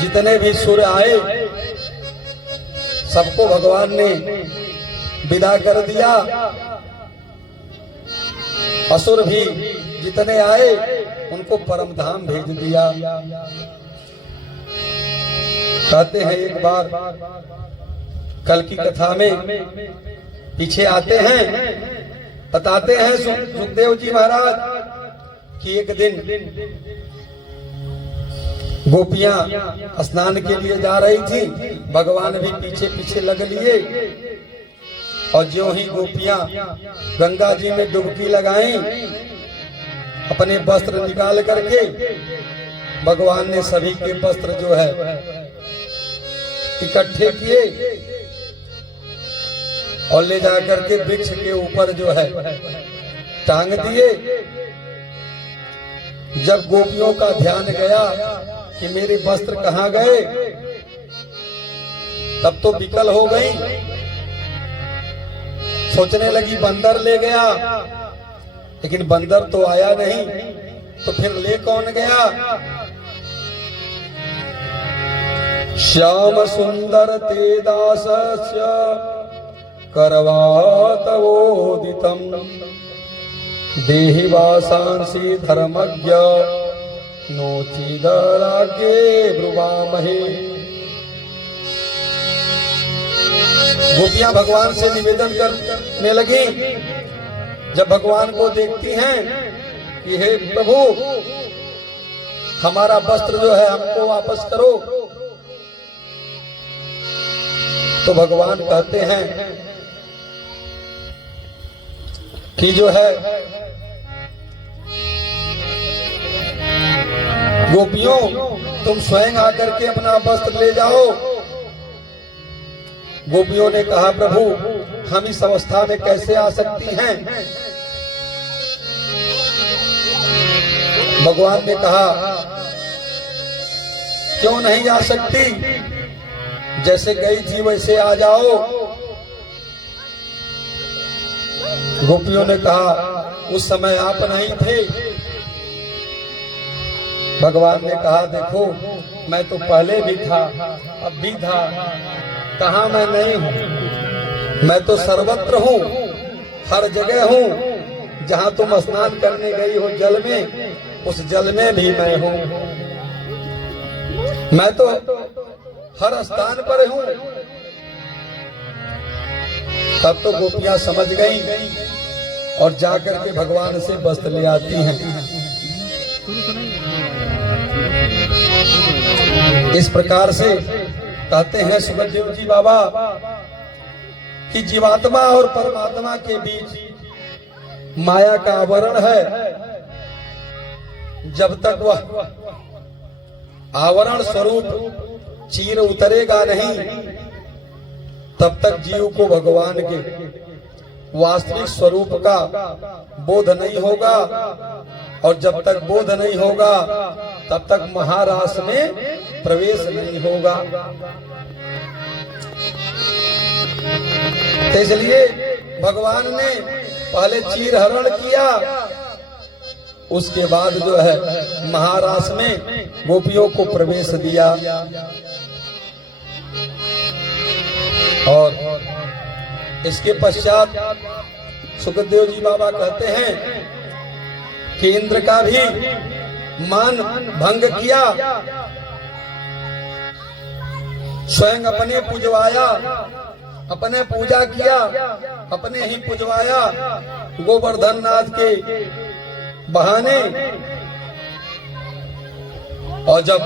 जितने भी सुर आए सबको भगवान ने विदा कर दिया। असुर भी जितने आए उनको परम धाम भेज दिया। कहते हैं एक बार कल की कथा में पीछे आते हैं, बताते हैं सुखदेव जी महाराज कि एक दिन गोपियां स्नान के लिए जा रही थी, भगवान भी पीछे पीछे लग लिए और ज्यों ही गोपियां गंगा जी में डुबकी लगाई, अपने वस्त्र निकाल करके भगवान ने सभी के वस्त्र जो है इकट्ठे किए और ले जाकर के वृक्ष के ऊपर जो है टांग दिए। जब गोपियों का ध्यान गया कि मेरे वस्त्र कहाँ गए, तब तो विकल हो गई। सोचने लगी बंदर ले गया, लेकिन बंदर तो आया नहीं, तो फिर ले कौन गया। श्याम सुंदर ते दासस्य करवातवोदितम देहि वासांसि धर्मज्ञ नोचिदराज्ञे ब्रुवामहे। गोपियां भगवान से निवेदन करने लगी, जब भगवान को देखती हैं कि हे प्रभु हमारा वस्त्र जो है हमको वापस करो, तो भगवान कहते हैं कि जो है गोपियों तुम स्वयं आकर के अपना वस्त्र ले जाओ। गोपियों ने कहा प्रभु हम इस अवस्था में कैसे आ सकती हैं। भगवान ने कहा क्यों नहीं आ सकती, जैसे गई थी वैसे आ जाओ। गोपियों ने कहा उस समय आप नहीं थे। भगवान ने कहा देखो मैं तो पहले भी था अब भी था, कहा मैं नहीं हूं, मैं तो सर्वत्र हूं, हर जगह हूं। जहां तुम स्नान करने गई हो जल में, उस जल में भी मैं हूं। मैं तो हर स्थान पर हूं। तब तो गोपियां समझ गई और जाकर के भगवान से वस्त्र ले आती हैं। इस प्रकार से कहते हैं सुखदेव जी बाबा कि जीवात्मा और परमात्मा के बीच माया का आवरण है। जब तक वह आवरण स्वरूप चीर उतरेगा नहीं, तब तक जीव को भगवान के वास्तविक स्वरूप का बोध नहीं होगा, और जब तक बोध नहीं होगा तब तक महारास में प्रवेश नहीं होगा। तो इसलिए भगवान ने पहले चीर हरण किया, उसके बाद जो है महारास में गोपियों को प्रवेश दिया। और इसके पश्चात सुखदेव जी बाबा कहते हैं कि इंद्र का भी मान भंग किया, स्वयं अपने पूजवाया, अपने पूजा किया, अपने ही पूजवाया गोवर्धन नाथ के बहाने। और जब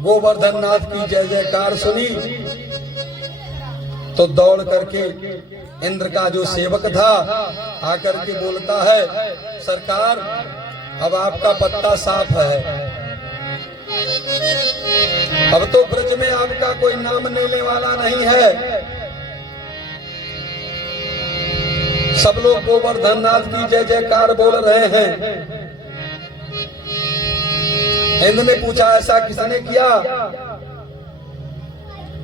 गोवर्धन नाथ की जय जयकार सुनी तो दौड़ करके इंद्र का जो सेवक था आकर के बोलता है सरकार अब आपका पत्ता साफ है, अब तो ब्रज में आपका कोई नाम लेने वाला नहीं है। सब लोग गोवर्धन नाथ की जय जयकार बोल रहे हैं। इंद्र ने पूछा ऐसा किसने किया,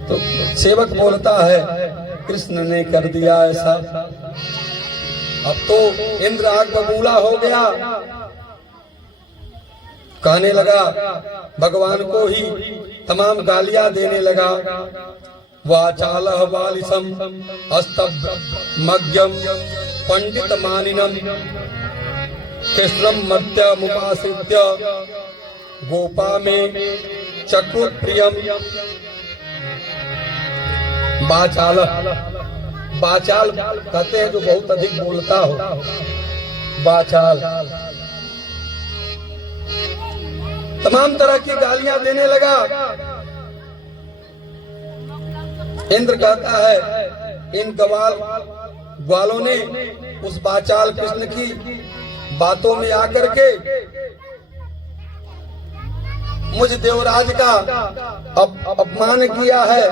तो सेवक बोलता है कृष्ण ने कर दिया ऐसा। अब तो इंद्र आग बबूला हो गया कहने लगा, भगवान को ही तमाम गालियां देने लगा। वाचालः बालिसम अस्तमज्ञम पंडित मानिनम कृष्णम मर्त्यमुपाश्रित्य गोपा में चक्रुत प्रियम। वाचाल, वाचाल कहते हैं जो बहुत अधिक बोलता हो, वाचाल। तमाम तरह की गालियां देने लगा। इंद्र कहता है, इन ग्वालों ने उस वाचाल कृष्ण की बातों में आकर के मुझ देवराज का अपमान किया है।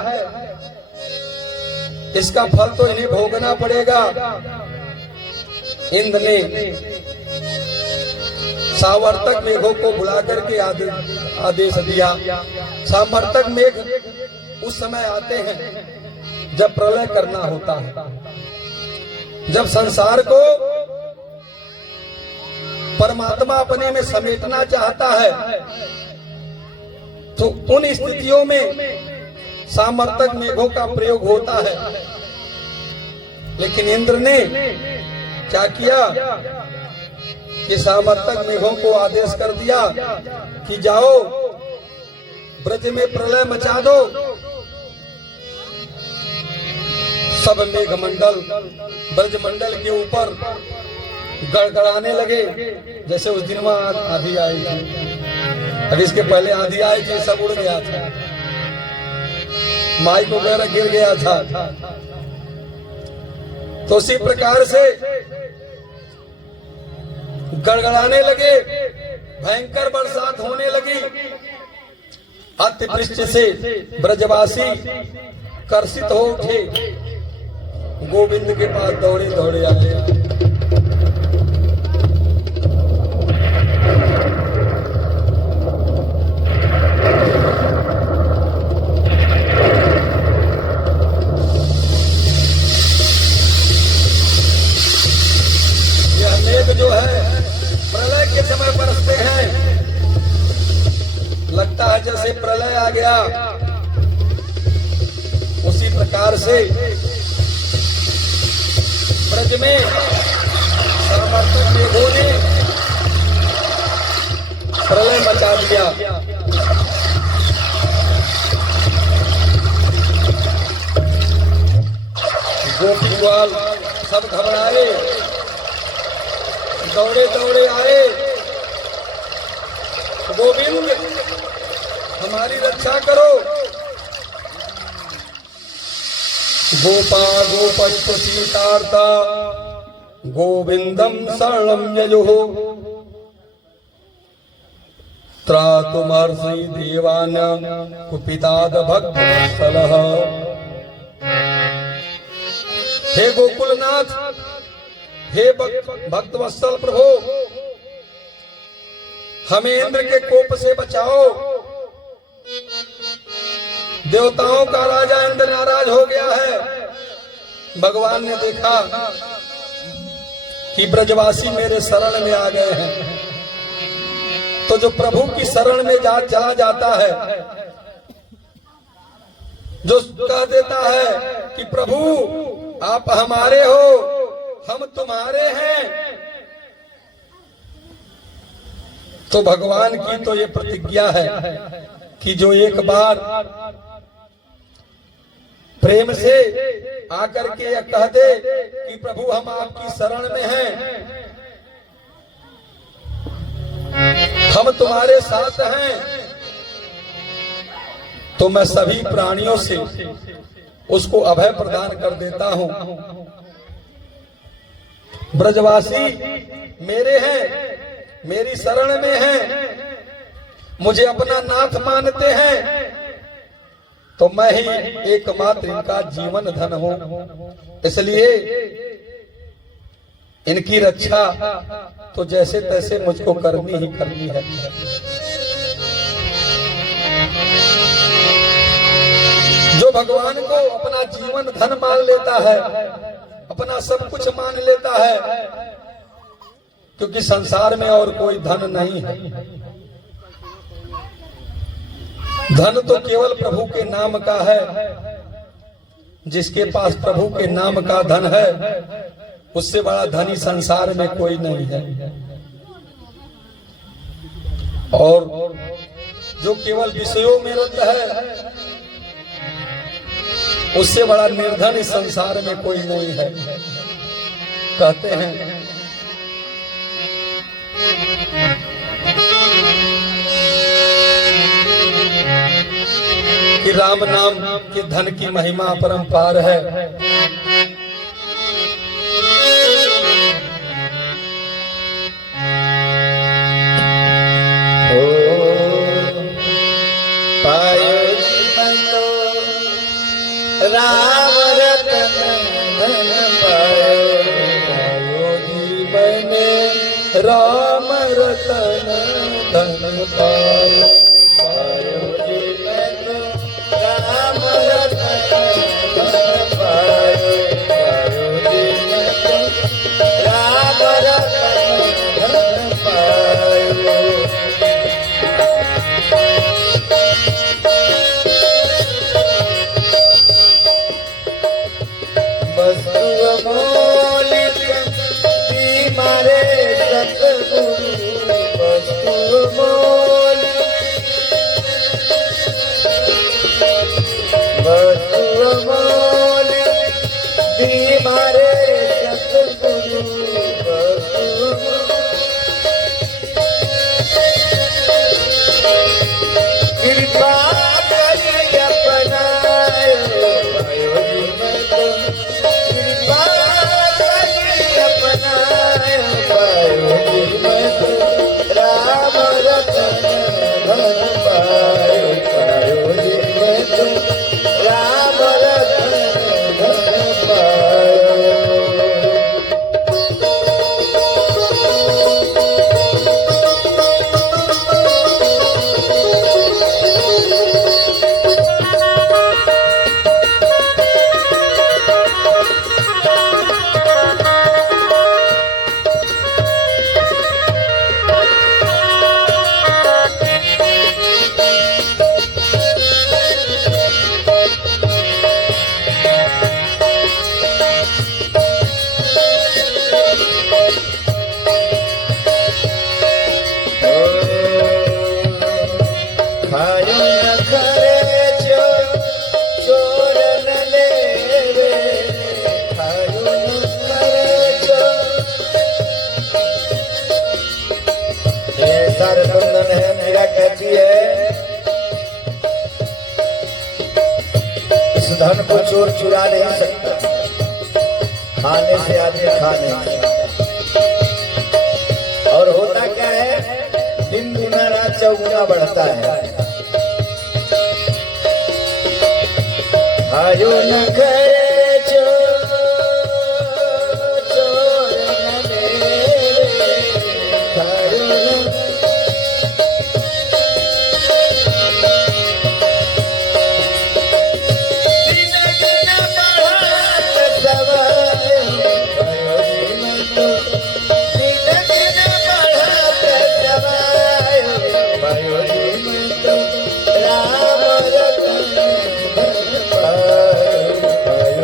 इसका फल तो इन्हें भोगना पड़ेगा। इंद्र ने सावर्तक मेघों को बुला करके आदेश दिया। सावर्तक मेघ उस समय आते हैं जब प्रलय करना होता है, जब संसार को परमात्मा अपने में समेटना चाहता है, तो उन स्थितियों में सामर्थक मेघों का प्रयोग होता है। लेकिन इंद्र ने क्या किया कि सामर्थक मेघों को आदेश कर दिया कि जाओ ब्रज में प्रलय मचा दो। सब मेघमंडल ब्रजमंडल के ऊपर गड़गड़ाने लगे, जैसे उस दिन वहां आंधी आई थी। अब इसके पहले आंधी आई थी, सब उड़ गया था, माइक वगैरह गिर गया था। तो उसी प्रकार से गड़गड़ाने लगे, भयंकर बरसात होने लगी। अतिवृष्टि से ब्रजवासी कर्षित हो उठे, गोविंद के पास दौड़े दौड़े आए। यह मेघ जो है प्रलय के समय बरसते हैं, लगता है जैसे प्रलय आ गया। उसी प्रकार से ब्रज में सामर्थक मेघों ने प्रलय मचा दिया। गोपी ग्वाल सब घबराए, दौड़े दौड़े आए, गोविंद हमारी रक्षा करो। गोपा गोपीतार्ता गोविंदम शरणं ययुः त्रातुमर्षि देवान कुपिताद भक्तवत्सलः। हे गोकुलनाथ, हे भक्तवत्सल प्रभु, हमें इंद्र के कोप से बचाओ। देवताओं का राजा इंद्र नाराज हो गया है। भगवान ने देखा कि ब्रजवासी मेरे शरण में आ गए हैं, तो जो प्रभु की शरण में चला जाता है, जो कह देता है कि प्रभु आप हमारे हो, हम तुम्हारे हैं, तो भगवान की तो ये प्रतिज्ञा है कि जो एक बार प्रेम से आकर के यह कह दे कि प्रभु हम आपकी शरण में हैं, हम तुम्हारे साथ हैं, तो मैं सभी प्राणियों से उसको अभय प्रदान कर देता हूं। ब्रजवासी मेरे हैं, मेरी शरण में हैं, मुझे अपना नाथ मानते हैं, तो मैं ही एकमात्र इनका जीवन धन हूं। इसलिए इनकी रक्षा तो जैसे तैसे मुझको करनी ही करनी है। जो भगवान को अपना जीवन धन मान लेता है, अपना सब कुछ मान लेता है, क्योंकि संसार में और कोई धन नहीं है, धन तो केवल प्रभु के नाम का है। जिसके पास प्रभु के नाम का धन है उससे बड़ा धनी संसार में कोई नहीं है। और जो केवल विषयों में रत है उससे बड़ा निर्धन इस संसार में कोई नहीं है। कहते हैं कि राम नाम के धन की महिमा अपरंपार है। राम रतन धन पायो जीवन राम रतन धन पायो जीवन राम रतन धन पायो जीवन राम रतन धन पायो। वस्तु अमूल्य मारे सतगुरु वस्तु अमूल्य वस्तु अमूल्य मारे सतगुरु वस्तु कृपा करी अपनायो पायो जीवन राम रतन धन पायो पायो जीवन राम रतन धन पायो। कुंदन है मेरा कहती है इस धन को चोर चुरा नहीं सकता, खाने से आदमी खा नहीं सकता। और होता क्या है दिन गुना रात चौगुना बढ़ता है। आयो न करे चोर चोर न ले आयो न राम रतन धन पायो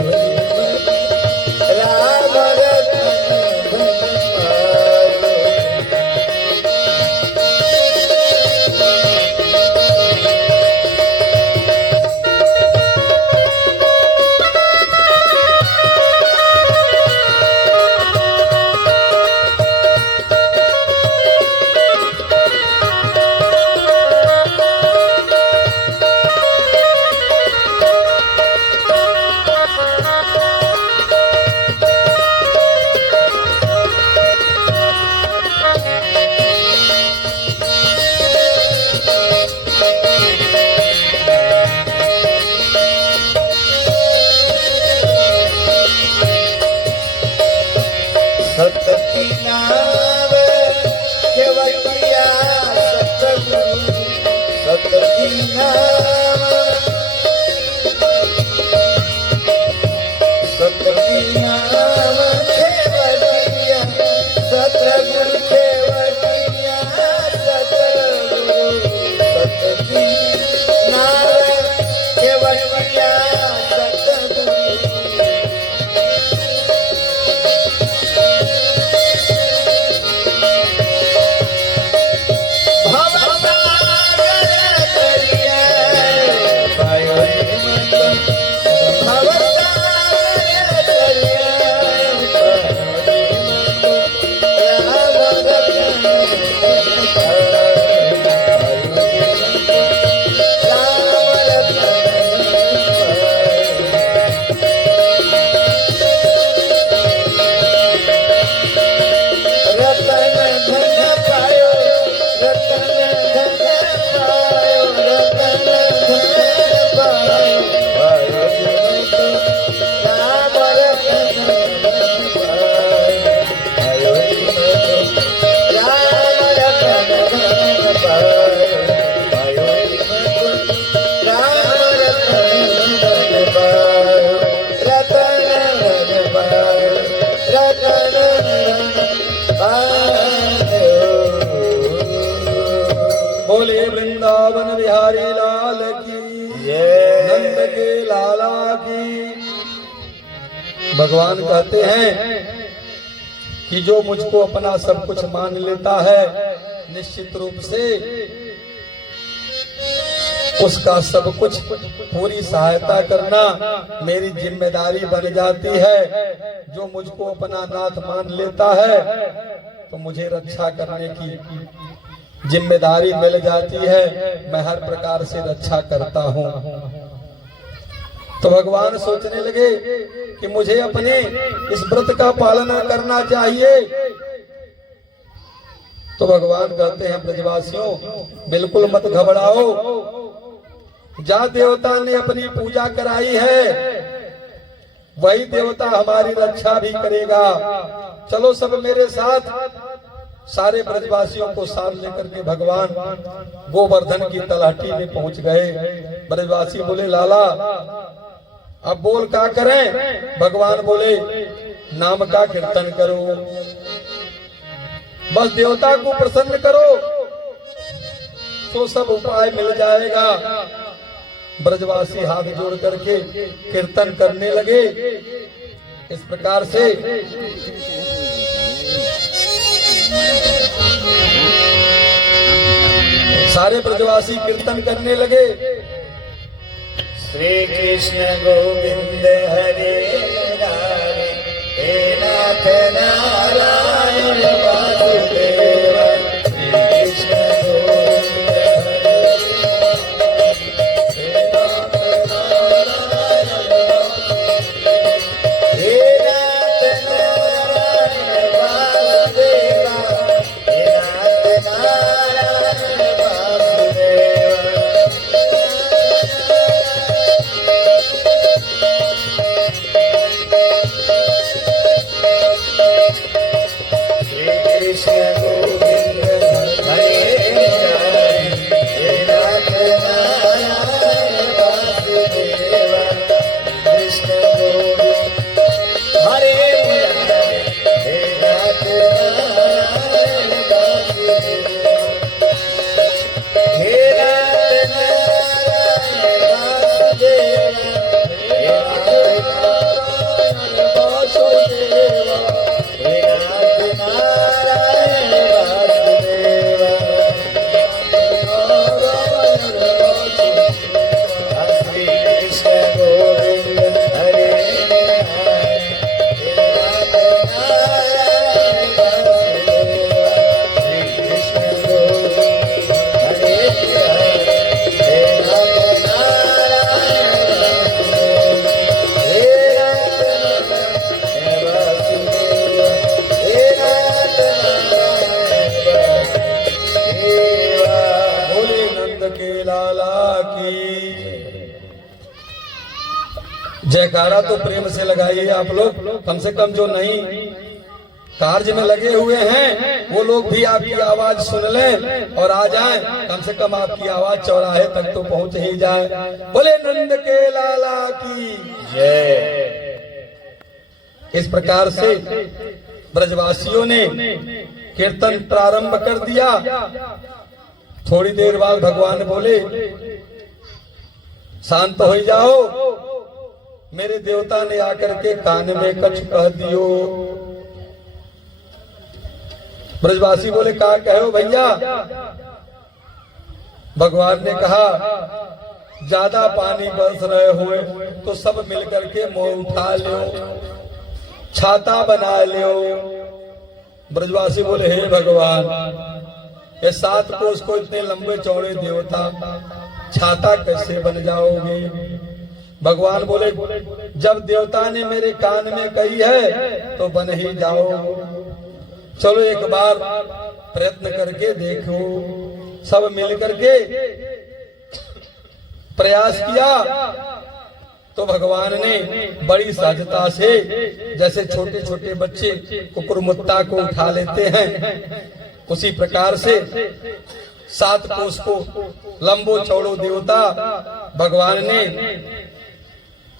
वृंदावन बिहारी लाल की जय। नंद के लाला की। भगवान कहते हैं कि जो मुझको अपना सब कुछ मान लेता है निश्चित रूप से उसका सब कुछ पूरी सहायता करना मेरी जिम्मेदारी बन जाती है। जो मुझको अपना नाथ मान लेता है तो मुझे रक्षा करने की जिम्मेदारी मिल जाती है। मैं हर प्रकार से रक्षा करता हूँ। तो भगवान सोचने लगे कि मुझे अपने इस व्रत का पालन करना चाहिए। तो भगवान कहते हैं ब्रजवासियों बिल्कुल मत घबराओ। जा देवता ने अपनी पूजा कराई है वही देवता हमारी रक्षा भी करेगा। चलो सब मेरे साथ। सारे ब्रजवासियों को साथ लेकर के भगवान गोवर्धन की तलहटी में पहुंच गए। ब्रजवासी बोले लाला अब बोल क्या करें। भगवान बोले नाम का कीर्तन करो, बस देवता को प्रसन्न करो तो सब उपाय मिल जाएगा। ब्रजवासी हाथ जोड़ करके कीर्तन करने लगे। इस प्रकार से सारे ब्रजवासी कीर्तन करने लगे। श्री कृष्ण गोविंद हरे मुरारे हे नाथ नारायण वासुदेव। श्री कृष्ण गोविंद हे नाथ नारायण वासुदेव। हे नाथ नारायण वासुदेव। कृष्ण गोविंद हरे मुरारे हे नाथ नारायण वासुदेव। कृष्ण गोविंद हरे मुरारे हे नाथ नारायण वासुदेव। हे नाथ नारायण वासुदेव। हे नाथ नारायण वासुदेव। हे नाथ नारायण वासुदेव। श्री कृष्ण गोविंद हरे मुरारे हे नाथ नारायण वासुदेव। श्री कृष्ण गोविंद हरे मुरारे हे नाथ नारायण वासुदेव। हे नाथ नारायण वासुदेव। हे नाथ नारायण वासुदेव। बोले नंद के लाला की जयकारा तो प्रेम से लगाइए आप लोग। कम से कम जो नहीं कार्य में लगे हुए हैं वो लोग भी आपकी आवाज सुन लें और आ जाएं। कम से कम आपकी आवाज चौराहे तक तो पहुंच ही जाए। बोले नंद के लाला की जय। इस प्रकार से ब्रजवासियों ने कीर्तन प्रारंभ कर दिया। थोड़ी देर बाद भगवान बोले शांत हो जाओ। मेरे देवता ने आकर के कान में कछ कह दियो। ब्रजवासी बोले क्या कहो भैया। भगवान ने कहा ज्यादा पानी बरस रहे हुए तो सब मिलकर के मुंह उठा लो, छाता बना लो। ब्रजवासी बोले हे भगवान ये 7 कोस को इतने लंबे चौड़े देवता छाता कैसे बन जाओगे। भगवान बोले जब देवता ने मेरे कान में कही है तो बन ही जाओ। चलो एक बार प्रयत्न करके देखो। सब मिल करके प्रयास किया तो भगवान ने बड़ी सहजता से जैसे छोटे छोटे बच्चे कुकुरमुत्ता को उठा लेते हैं उसी प्रकार से 7 कोस को लंबो चौड़ो देवता भगवान ने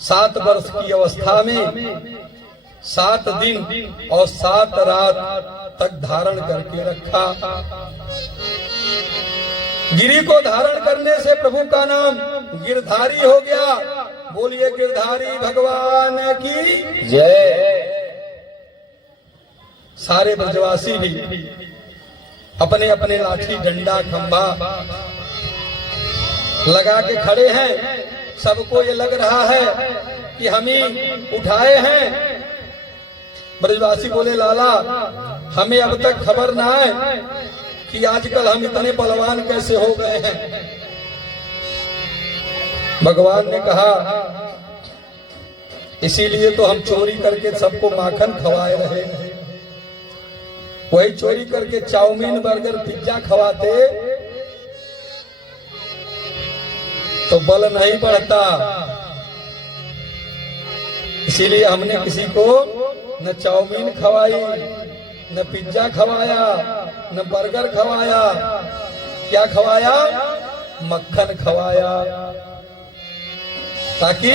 7 वर्ष की अवस्था में 7 दिन और 7 रात तक धारण करके रखा। गिरी को धारण करने से प्रभु का नाम गिरधारी हो गया। बोलिए गिरधारी भगवान की जय। सारे ब्रजवासी भी अपने अपने लाठी डंडा खंभा लगा के खड़े हैं। सबको ये लग रहा है कि हम ही उठाए हैं। ब्रजवासी बोले लाला, हमें अब तक खबर ना है कि आजकल हम इतने बलवान कैसे हो गए हैं। भगवान ने कहा इसीलिए तो हम चोरी करके सबको माखन खवाए रहे। वही चोरी करके चाउमीन बर्गर पिज्जा खवाते तो बल नहीं बढ़ता। इसीलिए हमने किसी को न चाउमीन खवाई, न पिज्जा खवाया, न बर्गर खवाया। क्या खवाया? मक्खन खवाया, ताकि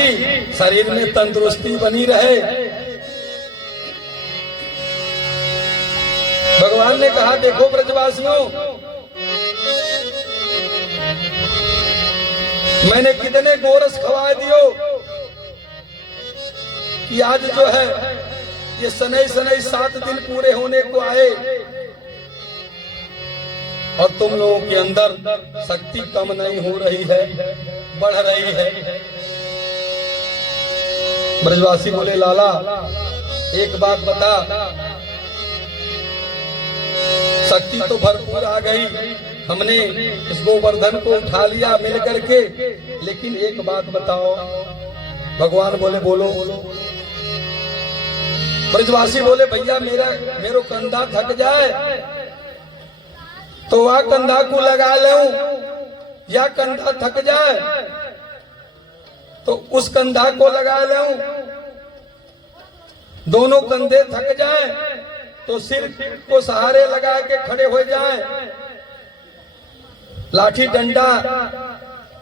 शरीर में तंदुरुस्ती बनी रहे। भगवान ने कहा देखो ब्रजवासियों, मैंने कितने गोरस खवा दियो कि आज जो है ये सनई सनई 7 दिन पूरे होने को आए और तुम लोगों के अंदर शक्ति कम नहीं हो रही है, बढ़ रही है। ब्रजवासी बोले लाला एक बात बता, शक्ति तो भरपूर आ गई, हमने इस गोवर्धन को उठा लिया मिल करके, लेकिन एक बात बताओ। भगवान बोले बोलो। ब्रजवासी बोले भैया मेरो कंधा थक जाए तो वह कंधा को लगा लूं, या कंधा थक जाए तो उस कंधा को लगा लूं। दोनों कंधे थक जाए तो सिर को सहारे लगा के खड़े हो जाएं। लाठी डंडा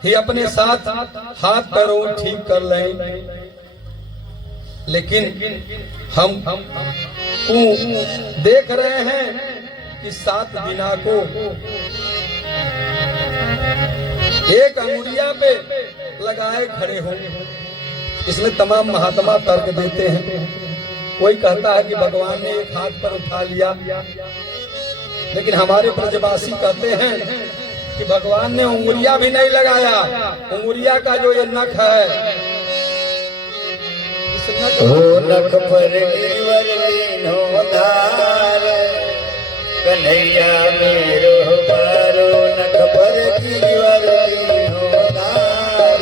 ही अपने साथ हाथ पैरों ठीक कर लें। लेकिन हम को देख रहे हैं कि 7 दिना को एक अंगुलिया पे लगाए खड़े हो। इसमें तमाम महात्मा तर्क देते हैं। कोई कहता है कि भगवान ने एक हाथ पर उठा लिया, लेकिन हमारे ब्रजवासी कहते हैं कि भगवान ने उंगलियां भी नहीं लगाया। उंगलिया का जो ये नख है, इस नख पर गिरवर लीनो धार, कन्हैया मेरो बारो। नख पर गिरवर लीनो धार,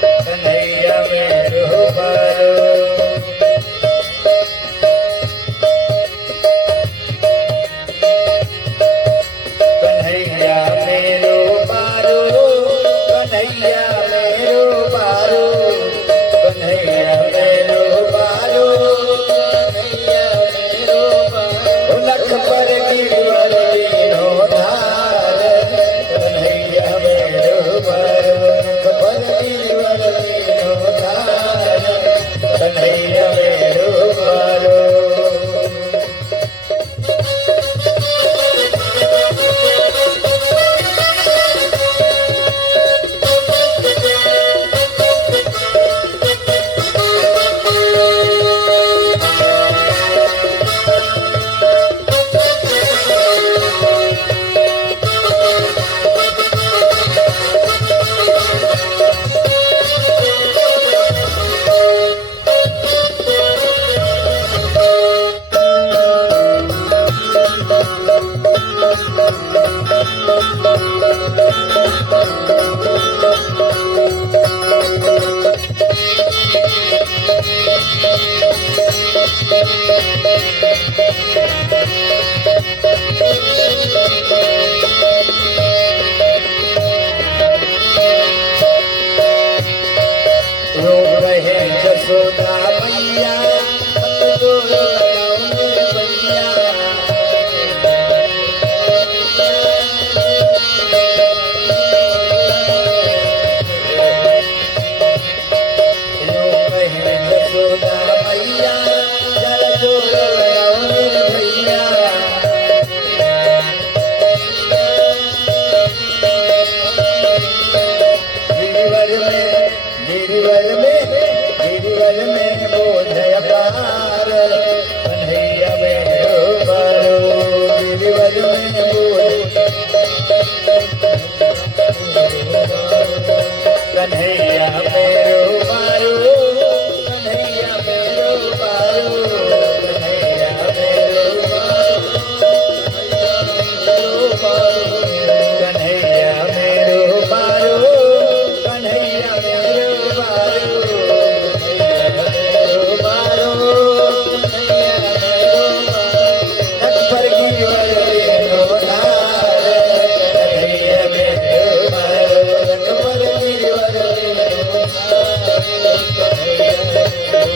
कन्हैया मेरो बारो। कन्हैया मेरो बारो, कन्हैया मेरो बारो, कन्हैया मेरो बारो, कन्हैया मेरो बारो, कन्हैया मेरो बारो, कन्हैया मेरो बारो, कन्हैया मेरो बारो, नट पर गिरवर लेनो नार, कन्हैया मेरो बारो, नट पर गिरवर लेनो नार, कन्हैया मेरो बारो।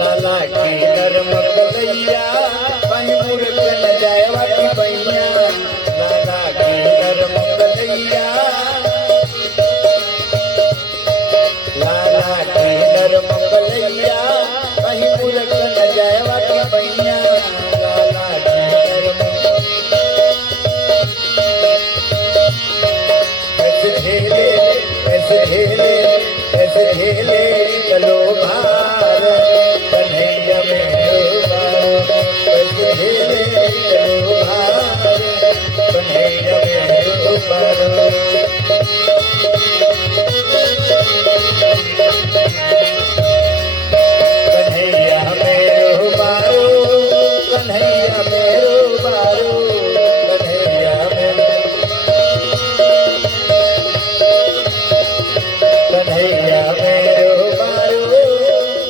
लाला की नरम कलैया पानी मुर्गन जायवा की पैया, लाला की नरम कलैया, लाला की नरम कलैया पानी मुर्गन जायवा की पैया, लाला की नरम ऐसे झेले, ऐसे झेले, ऐसे झेले चलो भार, कन्हैया मेरो बारो, ऐसे झेले चलो भार, कन्हैया मेरो बारो। कन्हैया मेरो बारो, कन्हैया मेरो बारो, कन्हैया मेरो, कन्हैया मेरो बारो,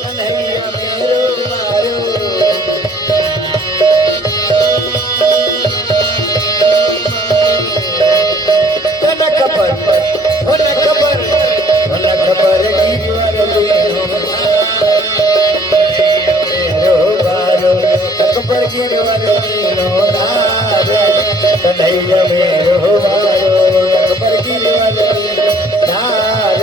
कन्हैया मेरो बारो। न खबर, हो न खबर, हो न खबर गिरवर लेनो नार, मेरो बारो, न खबर गिरवर लेनो नार, कन्हैया मेरो बारो, न खबर गिरवर लेनो नार,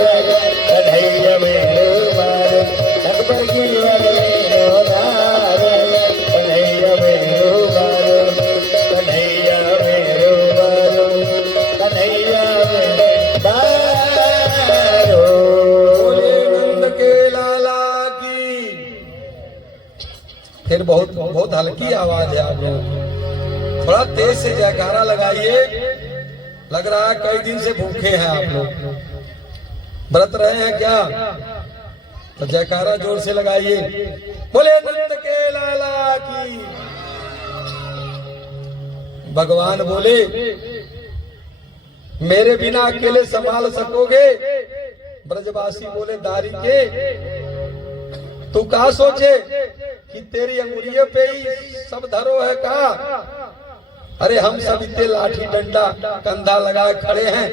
कन्हैया मेरो बारो, न खबर गिरवर लेनो नार, कन्हैया मेरो बारो, कन्हैया मेरो बारो, कन्हैया मेरो बारो। बोले नंद के लाला की। फिर बहुत बहुत हल्की आवाज है आप लोग, थोड़ा तेज से जयकारा लगाइए। लग रहा है कई दिन से भूखे हैं आप लोग, व्रत रहे हैं क्या? तो जयकारा जोर से लगाइए। बोले नंद के लाला की। भगवान बोले मेरे बिना अकेले संभाल सकोगे? ब्रजवासी बोले दारी के तू कहा सोचे कि तेरी अंगुलियों पे ही सब धरो है का? अरे हम सब इतने लाठी डंडा कंधा लगाए खड़े हैं,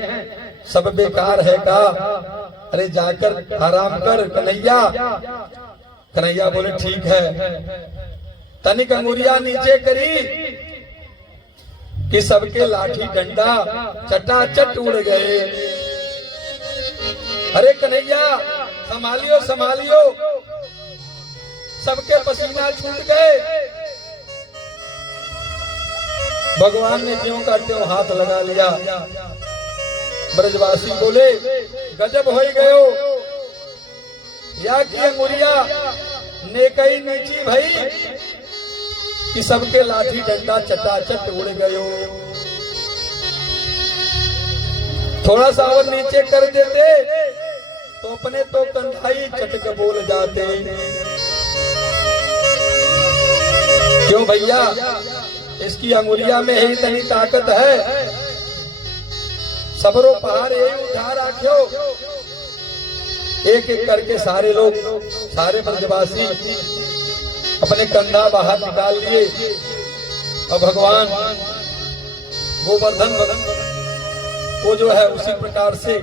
सब बेकार है का? अरे जाकर आराम कर कन्हैया। कन्हैया बोले ठीक है। तनिक अंगुलियां नीचे करी कि सबके लाठी डंडा चटाचट उड़ गए। अरे कन्हैया संभालियो संभालियो, सबके पसीना छूट गए। भगवान ने ज्यों का त्यों हाथ लगा लिया। ब्रजवासी बोले गजब हो गयो, या की अंगुरिया नेकई नीची भई कि सबके लाठी डंडा चटाचट उड़ गयो। थोड़ा सा और नीचे कर देते तो अपने तो कंधाई चटक बोल जाते। क्यों भैया? इसकी अंगुलिया में ही इतनी ताकत है, सबरो पहाड़ यही उठा रखो। एक एक करके सारे लोग, सारे ब्रजवासी अपने कंधा बाहर निकाल लिए और भगवान गोवर्धन वो जो है उसी प्रकार से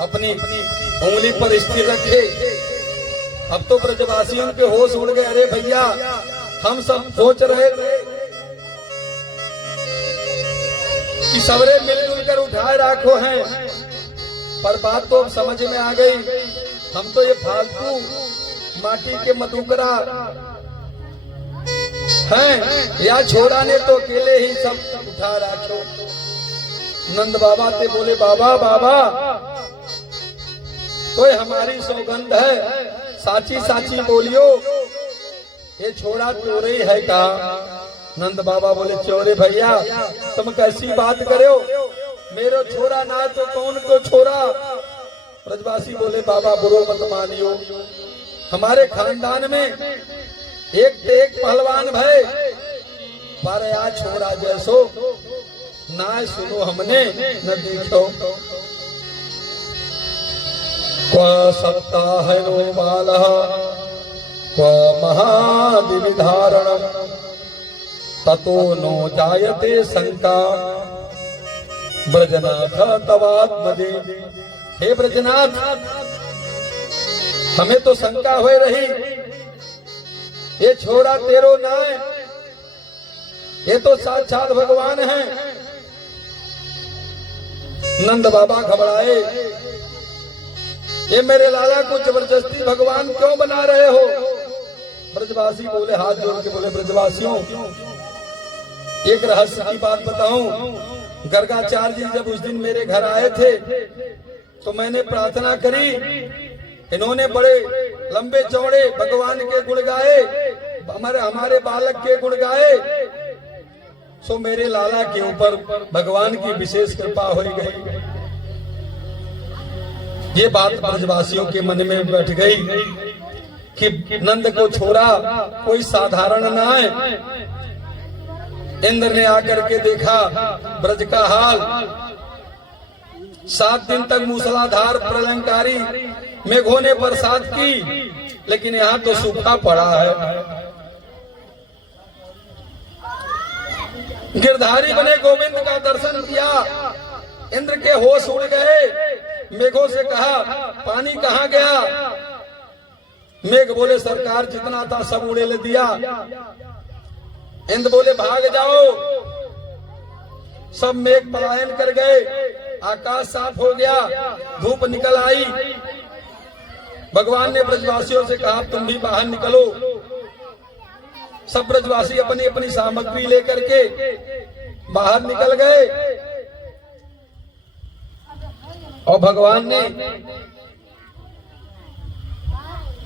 अपनी उंगली पर स्थिर रखे। अब तो ब्रजवासियों के होश उड़ गए। अरे भैया, हम सब सोच रहे थे कि सबरे मिलजुल कर उठाए राखो हैं, पर बात तो अब समझ में आ गई। हम तो ये फालतू माटी के मधुकरा हैं, या छोड़ा ने तो अकेले ही सब उठा राखो। नंद बाबा ते बोले, बाबा बाबा तो हमारी सौगंध है, साची साची बोलियो, ये छोड़ा चोरी है का? नंद बाबा बोले, चोरे भैया तुम कैसी बात करो, मेरो छोरा ना तो कौन को छोरा? ब्रजवासी बोले, बाबा बुरो मत मानियो, हमारे खानदान में एक से एक पहलवान भय, पर या छोरा जैसो ना सुनो हमने न देखो। क्व सत्ता है नो बालः क्व महादिविधारणम् ततो नो जायते शंका ब्रजनाथ तवात्मजे। हे ब्रजनाथ, हमें तो शंका हो रही, ये छोरा तेरो ना है, ये तो साक्षात भगवान है। नंद बाबा घबराए, ये मेरे लाला को जबरदस्ती भगवान क्यों बना रहे हो? ब्रजवासी बोले, हाथ जोड़ के बोले, ब्रजवासियों एक रहस्य की बात बताऊं। गर्गाचार्य जी जब उस दिन मेरे घर आए थे तो मैंने प्रार्थना करी, इन्होंने बड़े लंबे चौड़े भगवान के गुण गाए, हमारे बालक के गुण गाए, सो मेरे लाला के ऊपर भगवान की विशेष कृपा हो गई। ये बात ब्रजवासियों के मन में बैठ गई कि नंद को छोड़ा कोई साधारण ना है। इंद्र ने आकर के देखा ब्रज का हाल, 7 दिन तक मूसलाधार प्रलयंकारी मेघों ने बरसात की, लेकिन यहाँ तो सूखा पड़ा है। गिरधारी बने गोविंद का दर्शन किया, इंद्र के होश उड़ गए। मेघों से कहा, पानी कहाँ गया? मेघ बोले, सरकार जितना था सब उड़ेल दिया। इंद्र बोले, भाग जाओ। सब मेघ पलायन कर गए, आकाश साफ हो गया, धूप निकल आई। भगवान ने ब्रजवासियों से कहा, तुम भी बाहर निकलो। सब ब्रजवासी अपनी अपनी सामग्री लेकर के बाहर निकल गए और भगवान ने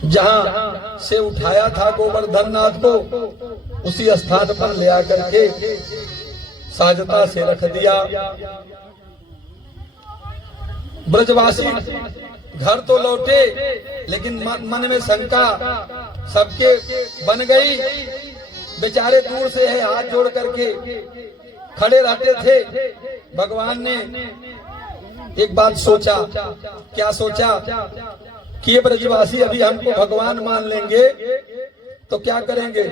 जहां से उठाया था गोवर्धन नाथ को, उसी स्थान पर ले आकर के सहजता से रख दिया। ब्रजवासी घर तो लौटे, लेकिन मन में शंका सबके बन गई। बेचारे दूर से है हाथ जोड़ करके खड़े रहते थे। भगवान ने एक बात सोचा। क्या सोचा? कि ये ब्रजवासी अभी हमको भगवान मान लेंगे तो क्या करेंगे?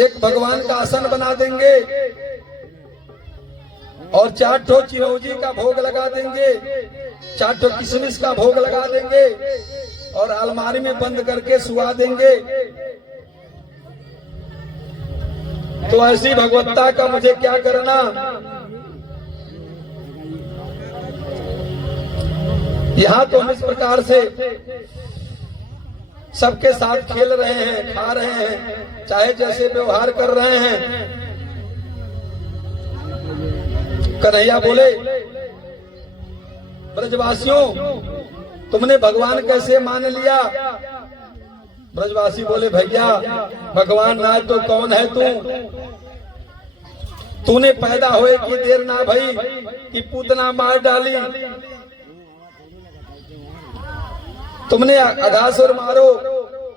एक भगवान का आसन बना देंगे और 4 ठो चिरौंजी का भोग लगा देंगे, 4 ठो किशमिश का भोग लगा देंगे और अलमारी में बंद करके सुला देंगे। तो ऐसी भगवत्ता का मुझे क्या करना? यहाँ तो हम इस प्रकार से सबके साथ खेल रहे हैं, खा रहे हैं, चाहे जैसे व्यवहार कर रहे हैं। कन्हैया बोले, ब्रजवासियों तुमने भगवान कैसे मान लिया? ब्रजवासी बोले, भैया भगवान ना तो कौन है तूने पैदा होए की देर ना भई कि पूतना मार डाली। तुमने अघासुर मारो,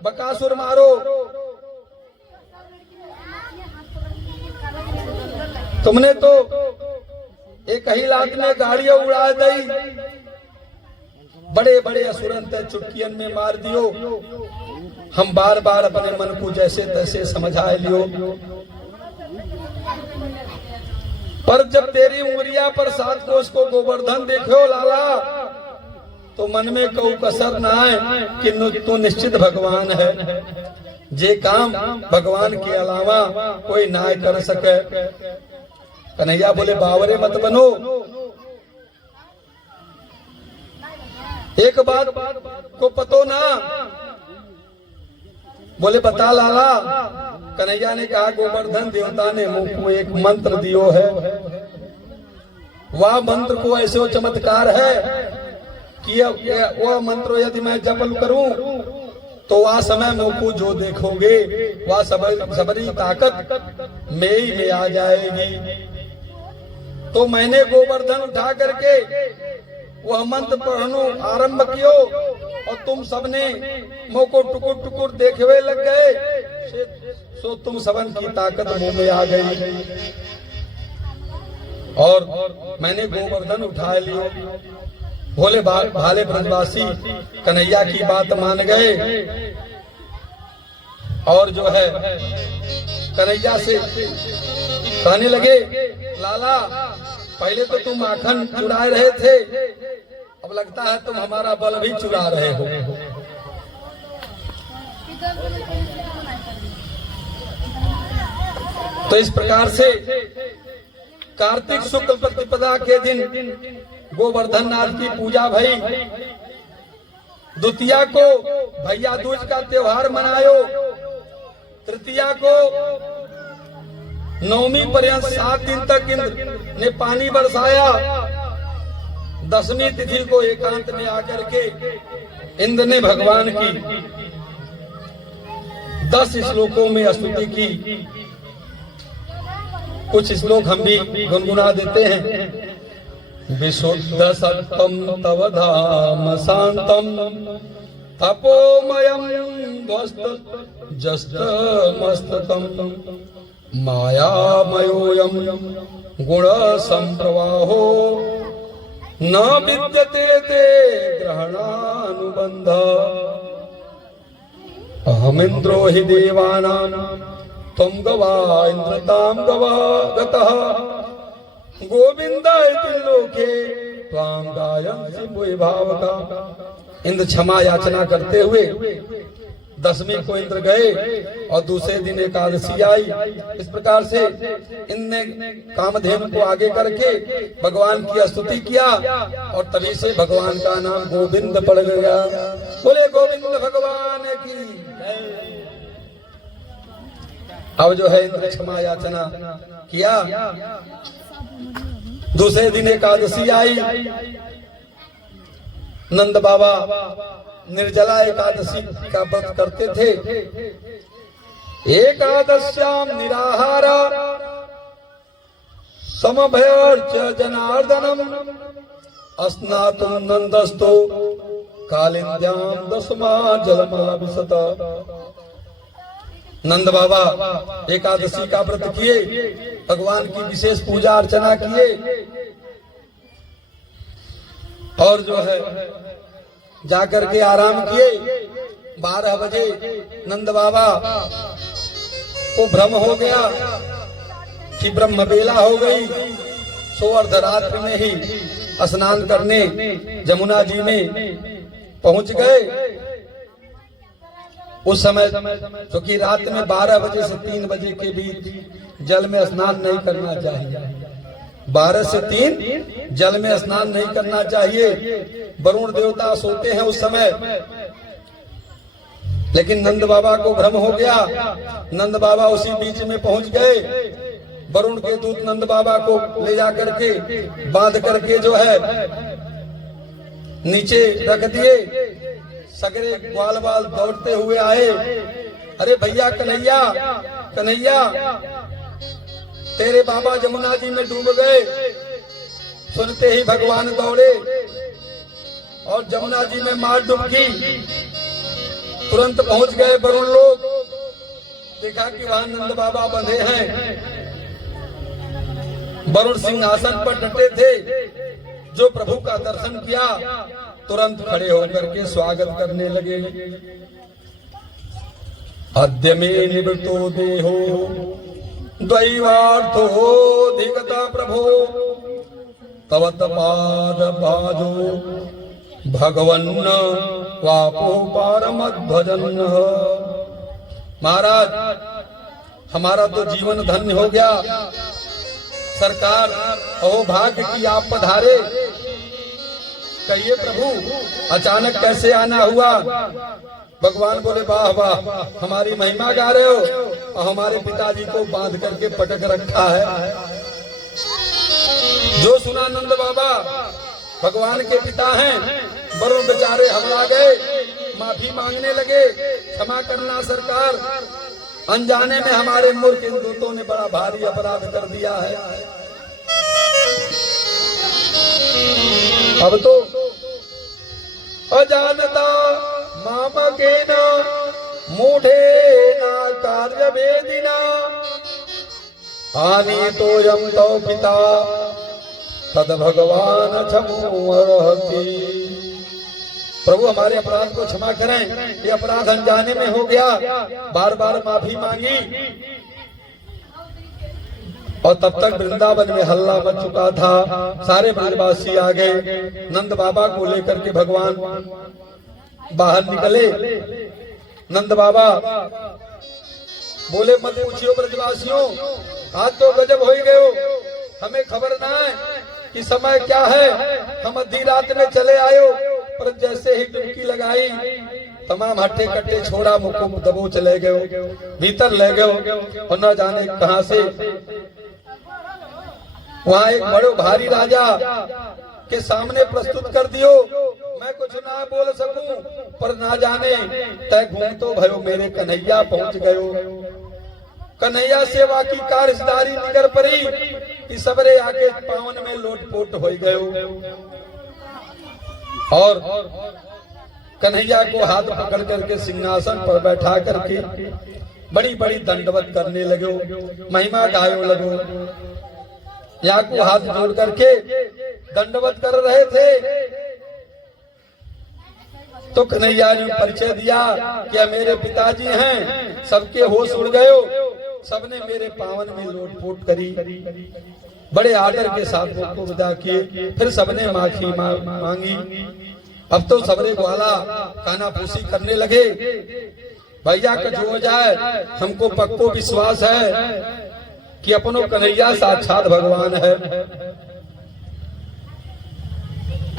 बकासुर मारो, तुमने तो एक ही लात में गाड़ियां उड़ा दी, बड़े बड़े असुरन ते चुटकियन में मार दियो। हम बार बार अपने मन को जैसे तैसे समझा लियो, पर जब तेरी उंगलिया पर 7 कोस को गोवर्धन देखो लाला, तो मन में कोई कसर ना है कि तू निश्चित भगवान है। जे काम भगवान के अलावा कोई ना कर सके। कन्हैया बोले बावरे मत बनो, एक बात को पतो ना। बोले बता लाला। कन्हैया ने कहा गोवर्धन देवता ने मुझको एक मंत्र दियो है, वह मंत्र को ऐसे चमत्कार है कि वह मंत्र यदि मैं जपल करूं तो वह समय मुझको जो देखोगे वह सबरी ताकत मेरी में आ जाएगी। तो मैंने गोवर्धन उठा करके वह मंत्र पढ़नो आरंभ कियो और तुम सबने मुझको टुकुर टुकुर देखवे लग गए, सो तुम सबन की ताकत मुंह में आ गई और मैंने गोवर्धन उठा लियो। भोले भाले ब्रजवासी कन्हैया की बात मान गए और जो है कन्हैया से कहने लगे लाला, पहले तो तुम माखन चुरा रहे थे, अब लगता है तुम हमारा बल भी चुरा रहे हो। तो इस प्रकार से कार्तिक शुक्ल प्रतिपदा के दिन गोवर्धन नाथ की पूजा भई। द्वितीया को भैया दूज का त्योहार मनायो। तृतीया को नवमी पर्यंत 7 दिन तक इंद्र ने पानी बरसाया। 10वीं तिथि को एकांत में आकर के इंद्र ने भगवान की 10 श्लोकों में स्तुति की। कुछ श्लोक हम भी गुनगुना देते हैं। विशुद्ध सत्तम तव धाम शांतम तपोमयम जस्त मस्तकम मायामयोयम गुण संप्रवाहो न विद्यते ते ग्रहणानुबंध अहमिंद्रो हि देवानां त्वं गवा इंद्रतां गवा गतः गोविंदाय लोके त्वां गायन्ति भूयभावका। इंद्र क्षमा याचना करते हुए 10वीं को इंद्र गए और दूसरे दिन एकादशी आई। इस प्रकार से इंद्र ने कामधेनु को आगे करके भगवान की स्तुति किया और तभी से भगवान का नाम गोविंद पड़ गया। बोले गोविंद भगवान की। अब जो है इंद्र क्षमा याचना किया। दूसरे दिन एकादशी आई। नंद बाबा निर्जला एकादशी का व्रत करते थे। एकादश्याम निराहारा समभयर्च जनार्दनम अस्नातुम नंदस्तो कालिंद्याम दशमा जलमा विशत। नंद बाबा एकादशी का व्रत किए, भगवान की विशेष पूजा अर्चना किए और जो है जाकर के आराम किए। 12 बजे नंद बाबा को भ्रम हो गया कि ब्रह्म बेला हो गई। सो अर्धरात्रि में ही स्नान करने जमुना जी में पहुंच गए। उस समय क्योंकि रात में 12 बजे से 3 बजे के बीच जल में स्नान नहीं करना चाहिए। 12 से 3 जल में स्नान नहीं करना चाहिए। वरुण देवता सोते हैं उस समय। लेकिन नंद बाबा को भ्रम हो गया। नंद बाबा उसी बीच में पहुंच गए। वरुण के दूत नंद बाबा को ले जाकर के बांध करके जो है नीचे रख दिए। सगरे ग्वाल बाल दौड़ते हुए आए। अरे भैया कन्हैया, कन्हैया तेरे बाबा जमुना जी में डूब गए। सुनते ही भगवान दौड़े और जमुना जी में मार डुबकी। तुरंत पहुंच गए वरुण लोग। देखा कि वहां नंद बाबा बंधे हैं। वरुण सिंहासन पर डटे थे, जो प्रभु का दर्शन किया तुरंत खड़े होकर के स्वागत करने लगे। अद्य मे निवृत्तो देहो द्वैवार्थोऽधिगता प्रभो तव पाद बाजो भगवन्न वापो पारमध्वजन। महाराज, हमारा तो जीवन धन्य हो गया। सरकार अहो भाग्य की आप पधारे। कहिए प्रभु, अचानक कैसे आना हुआ? भगवान बोले वाह वाह, हमारी महिमा गा रहे हो और हमारे पिताजी को बांध करके पटक रखा है। जो सुना नंद बाबा भगवान के पिता हैं, वरुण बेचारे हमरा गए, माफी मांगने लगे। क्षमा करना सरकार, अनजाने में हमारे मूर्ख इन दूतों ने बड़ा भारी अपराध कर दिया है। अब तो अजानता मामके न मूढ़े न कार्य वेदिना हानि तो यम तो पिता तद भगवान क्षमोर्हति। प्रभु हमारे अपराध को क्षमा करें, ये अपराध अनजाने में हो गया। बार बार माफी मांगी और तब तक वृंदावन में हल्ला मच चुका था। सारे ब्रजवासी आ गए। नंद बाबा को लेकर के भगवान बाहर निकले। नंद बाबा बोले मत पूछियो ब्रजवासियों, आज तो गजब हो गए। हमें खबर ना है कि समय क्या है। हम आधी रात में चले आयो, पर जैसे ही डुबकी लगाई तमाम हट्टे कट्टे छोड़ा, मुको दबो चले गए, भीतर ले गए और न जाने कहां से वहां एक बड़ो भारी राजा के सामने प्रस्तुत कर दियो। मैं कुछ ना बोल सकूं, पर ना जाने तय घूम तो भयो मेरे कन्हैया पहुंच गयो। कन्हैया सेवा की कारजदारी निगर परी कि सबरे आके पावन में लोटपोट हो गयो। और कन्हैया को हाथ पकड़ करके सिंहासन पर बैठा करके बड़ी बड़ी दंडवत करने लगो, महिमा गायो लगो। या को हाथ जोड़ करके दंडवत कर रहे थे तो कन्हैया ने परिचय दिया कि मेरे पिताजी हैं। सबके होश उड़ गए, सबने मेरे पावन में लोटपोट करी। बड़े आदर के साथ उनको विदा किए। फिर सबने माफी मांगी। अब तो सबरे ग्वाला कानाफूसी करने लगे। भैया कुछ हो जाए, हमको पक्को विश्वास है कि अपनो कन्हैया साक्षात भगवान है।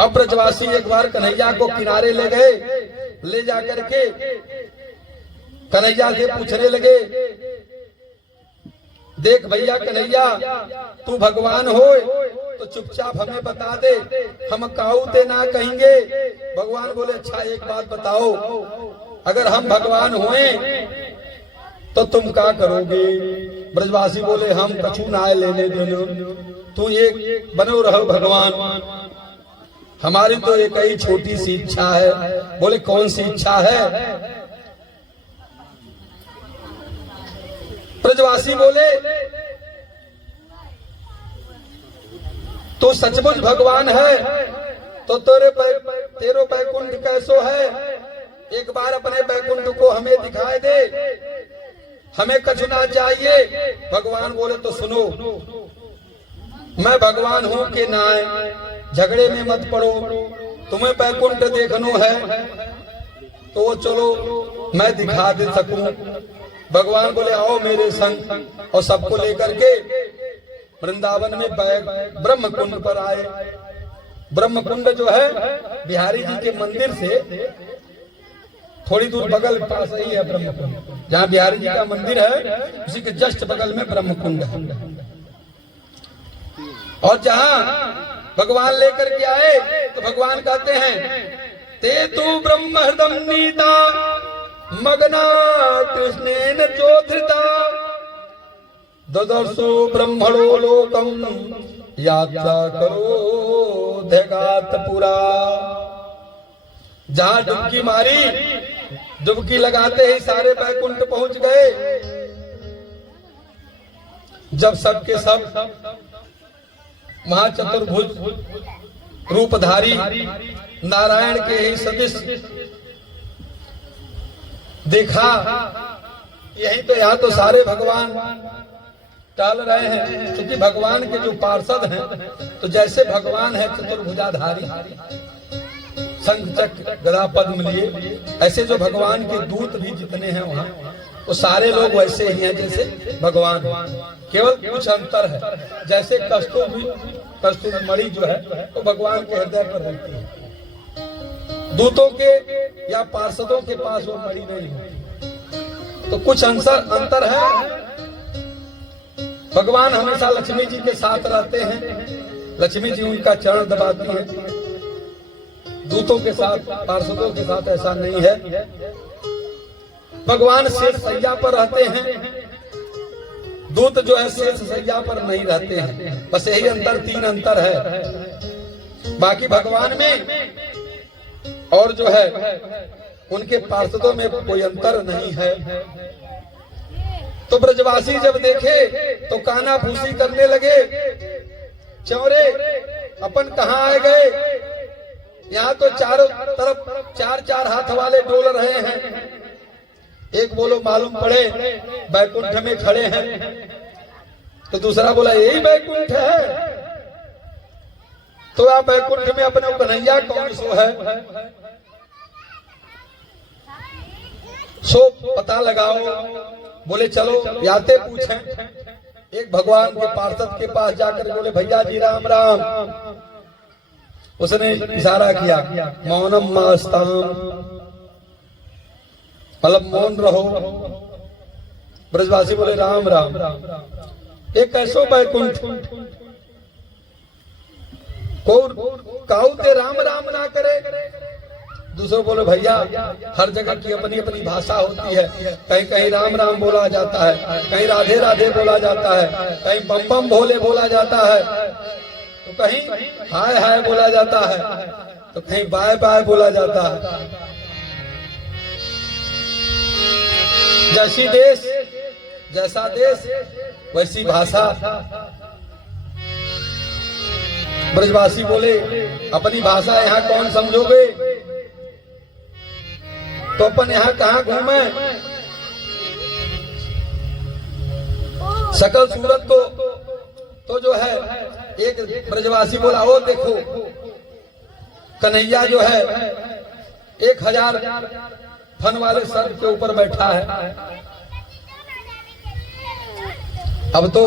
अब ब्रजवासी एक बार कन्हैया को किनारे ले गए। ले जाकर के कन्हैया से पूछने लगे, देख भैया कन्हैया, तू भगवान हो तो चुपचाप हमें बता दे, हम काऊ ते ना कहेंगे। भगवान बोले अच्छा एक बात बताओ, अगर हम भगवान हुए तो तुम क्या करोगे? ब्रजवासी बोले हम कछु ना लेने देने, तू एक बनो रहो भगवान। हमारी तो एक ही छोटी सी इच्छा है। बोले कौन सी इच्छा है? ब्रजवासी बोले तो सचमुच भगवान है तो तेरो बैकुंठ कैसो है? एक बार अपने बैकुंठ को हमें दिखाई दे, हमें कछु ना चाहिए। भगवान बोले तो सुनो, मैं भगवान हूं कि ना, झगड़े में मत पड़ो। तुम्हें बैकुंठ देखनो है तो चलो मैं दिखा दे सकूं। भगवान बोले आओ मेरे संग, और सबको लेकर के वृंदावन में ब्रह्म कुंड पर आए। ब्रह्म कुंड जो है बिहारी जी के मंदिर से थोड़ी दूर बगल पास ही है ब्रह्म कुंड। जहाँ बिहारी जी का मंदिर है उसी के जस्ट बगल में ब्रह्म कुंड है। और जहाँ भगवान लेकर के आए तो भगवान कहते हैं ते तू ब्रह्म हृदम नीता मगना कृष्णेन चोधृता ददर्शो ब्रह्मणो लोकम यात्रा करो पुरा। जहां डुबकी मारी, डुबकी लगाते ही सारे बैकुंठ पहुंच गए। जब सबके सब महाचतुर्भुज रूपधारी नारायण के ही सदृश देखा। यही तो यहाँ तो सारे भगवान टाल रहे हैं, क्योंकि भगवान के जो पार्षद हैं तो जैसे भगवान है चतुर्भुजाधारी, शंख चक्र गदा पद्म लिए, ऐसे जो भगवान के दूत भी जितने हैं वहाँ वो सारे लोग वैसे ही हैं जैसे भगवान। केवल कुछ अंतर है, जैसे कस्तूरी मणि जो है तो भगवान के हृदय पर रहती है, दूतों के या पार्षदों के पास वो मणि नहीं है, तो कुछ अंतर है। भगवान हमेशा लक्ष्मी जी के साथ रहते हैं, लक्ष्मी जी उनका चरण दबाती है, दूतों के साथ पार्षदों के साथ ऐसा नहीं है। भगवान शेष सैया पर रहते हैं, दूत जो है शेष सैया पर नहीं रहते हैं, बस यही अंतर, 3 अंतर है। बाकी भगवान में और जो है उनके पार्षदों में कोई अंतर नहीं है। तो ब्रजवासी जब देखे तो काना फूसी करने लगे, चौरे अपन कहाँ आए गए, यहाँ तो चारों तरफ 4-4 हाथ वाले डोल रहे हैं। एक बोलो मालूम पड़े बैकुंठ में खड़े हैं, तो दूसरा बोला यही बैकुंठ है। तो आप बैकुंठ में अपने कन्हैया कौन सो है, सो पता लगाओ। बोले चलो याते पूछें। एक भगवान के पार्षद के पास जाकर बोले भैया जी राम राम। उसने इशारा किया मौनम मास्ताम, मतलब मौन रहो। ब्रजवासी बोले राम राम। एक ऐसो बैकुंठ को काउते राम राम ना करे। दूसरे बोले भैया हर जगह की अपनी अपनी भाषा होती है, कहीं कहीं राम राम बोला जाता है, कहीं राधे राधे बोला जाता है, कहीं बम बम भोले बोला जाता है, तो कहीं हाय हाय बोला जाता है, तो कहीं बाय बाय बोला जाता है। जैसी देश जैसा देश वैसी भाषा। ब्रजवासी बोले अपनी भाषा यहाँ कौन समझोगे, तो अपन यहाँ कहाँ घूमे। सकल सूरत तो जो है एक ब्रजवासी बोला ओ देखो कन्हैया जो है 1000 फन वाले सर के ऊपर बैठा है। अब तो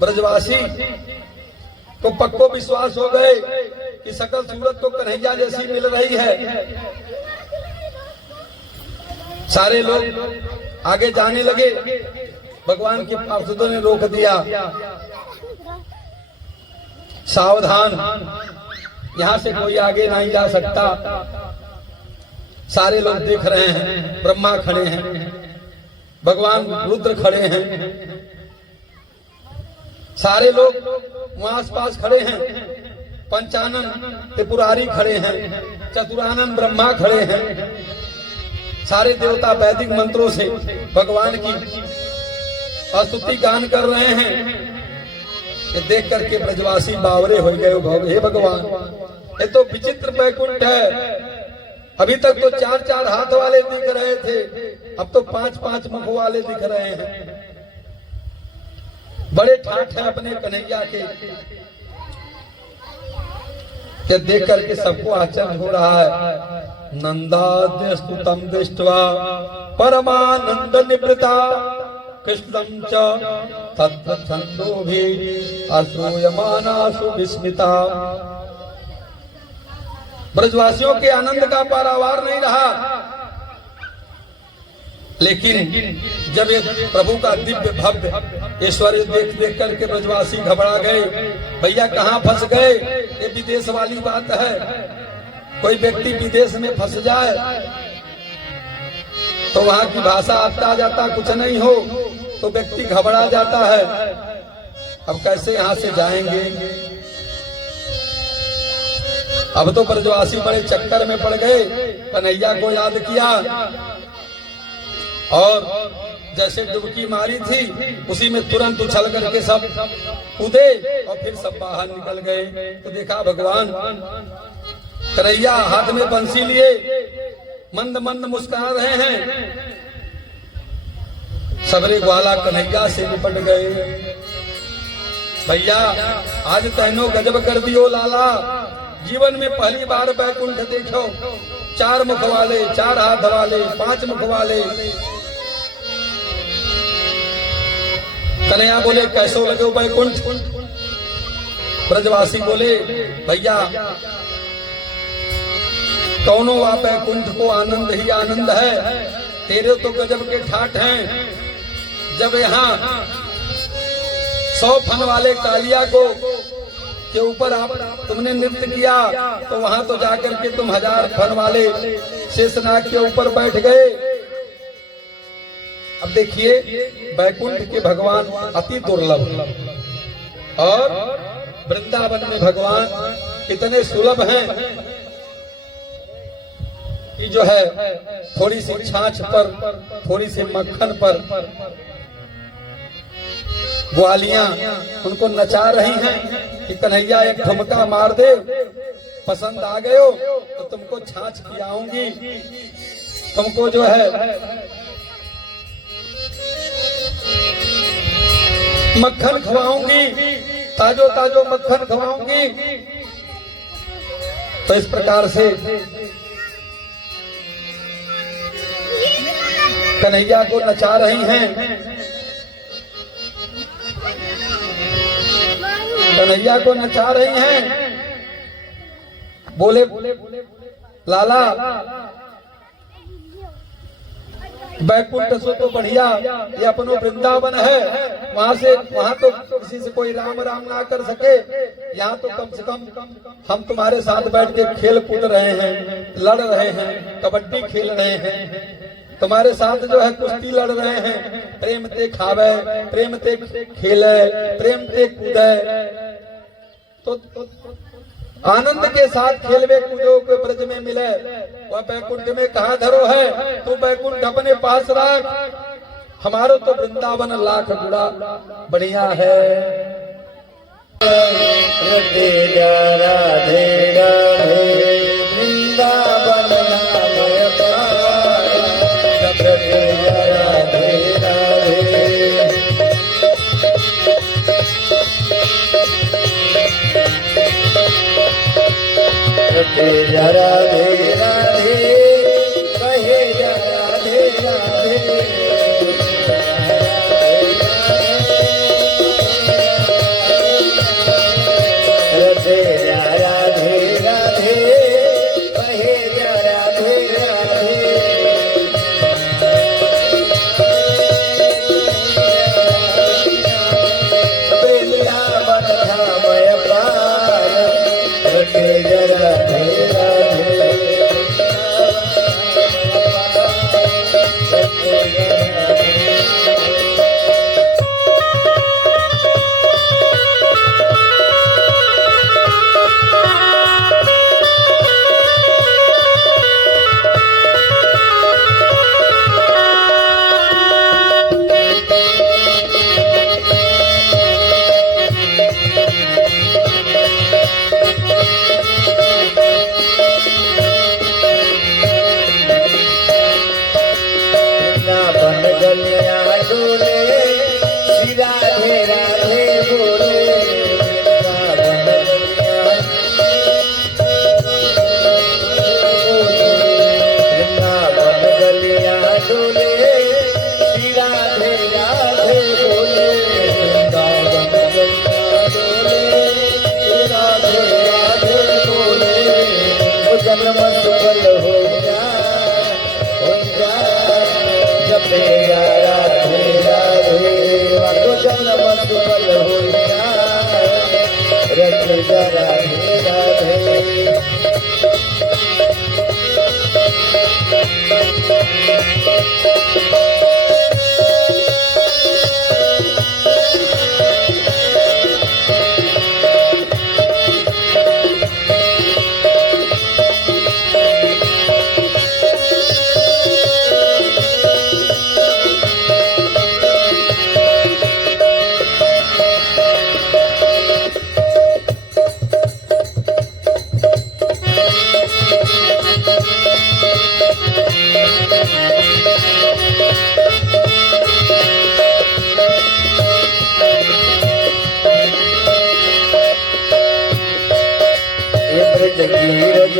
ब्रजवासी को पक्को विश्वास हो गए कि सकल सूरत तो कन्हैया जैसी मिल रही है। सारे लोग आगे जाने लगे, भगवान के पार्षदों ने रोक दिया, सावधान, यहां से कोई आगे नहीं जा सकता। सारे लोग देख रहे हैं, ब्रह्मा खड़े हैं, भगवान रुद्र खड़े हैं, सारे लोग वहां आसपास खड़े हैं, पंचानन त्रिपुरारी खड़े हैं, चतुरानन ब्रह्मा खड़े हैं। सारे देवता वैदिक मंत्रों से भगवान की स्तुति गान कर रहे हैं। ये देख करके ब्रजवासी बावरे हो गए, हे भगवान ये तो विचित्र बैकुंठ है। अभी तक तो 4-4 हाथ वाले दिख रहे थे, अब तो 5-5 मुख वाले दिख रहे हैं। बड़े ठाठ है अपने कन्हैया के। ये देख करके सबको आश्चर्य हो रहा है। नंदाद्यस्तु तम दृष्ट्वा परमानंद निवृता कृष्णं च तद्वत्सन्दोभिः अश्रूयमानासु विस्मिता। ब्रजवासियों के आनंद का पारावार नहीं रहा, लेकिन जब ये प्रभु का दिव्य भव्य ऐश्वर्य देख करके ब्रजवासी घबरा गए। भैया कहाँ फंस गए, ये विदेश वाली बात है। कोई व्यक्ति विदेश में फंस जाए तो वहां की भाषा आता जाता कुछ नहीं हो तो व्यक्ति घबरा जाता है। अब कैसे यहाँ से जाएंगे। अब तो ब्रजवासी बड़े चक्कर में पड़ गए, कन्हैया को याद किया और जैसे डुबकी मारी थी उसी में तुरंत उछल करके सब कूदे और फिर सब बाहर निकल गए। तो देखा भगवान कन्हैया हाथ में बंसी लिए मंद मंद मुस्कुरा रहे हैं। सबरे ग्वाला कन्हैया से निपट गए। भैया आज तैनो गजब कर दियो लाला, जीवन में पहली बार बैकुंठ देखो, 4 मुख वाले, 4 हाथ वाले, 5 मुख वाले। कन्हैया बोले कैसो लगे बैकुंठ? ब्रजवासी बोले भैया कौनो वा बैकुंठ को आनंद ही आनंद है, तेरे तो गजब के ठाठ हैं। जब यहाँ 100 फन वाले कालिया को के ऊपर आप तुमने नृत्य किया तो वहां तो जाकर के तुम 1000 फन वाले शेषनाग के ऊपर बैठ गए। अब देखिए बैकुंठ के भगवान अति दुर्लभ और वृंदावन में भगवान इतने सुलभ हैं कि जो है थोड़ी सी छाछ पर, थोड़ी सी मक्खन पर ग्वालियां उनको नचा रही हैं कि कन्हैया एक ठुमका मार दे, पसंद आ गए हो तो तुमको छाछ खिलाऊंगी, तुमको जो है मक्खन खवाऊंगी, ताजो ताजो मक्खन खवाऊंगी। तो इस प्रकार से कन्हैया को नचा रही हैं। कन्हैया को नचा रही हैं। बोले लाला बैकुंठ सो तो बढ़िया, ये अपनो वृंदावन है, वहां तो किसी से कोई राम राम ना कर सके। यहाँ तो कम से कम हम तुम्हारे साथ बैठ के खेल कूद रहे हैं, लड़ रहे हैं, कबड्डी खेल रहे हैं, तुम्हारे साथ जो है कुश्ती लड़ रहे हैं, प्रेम ते खावे, प्रेम ते खेले, प्रेम ते कूदे। तो आनंद के साथ खेलवे कूदो के ब्रज में मिले, वह बैकुंठ में कहा धरो है, तू बैकुंठ अपने पास रख, हमारो तो वृंदावन लाख गुड़ा बढ़िया है। राधे राधे राधे वृंदावन नामय पार, राधे राधे राधे राधे राधे कहे राधे राधे राधे राधे राधे कहे राधे राधे वृंदावन धामय पार, राधे राधे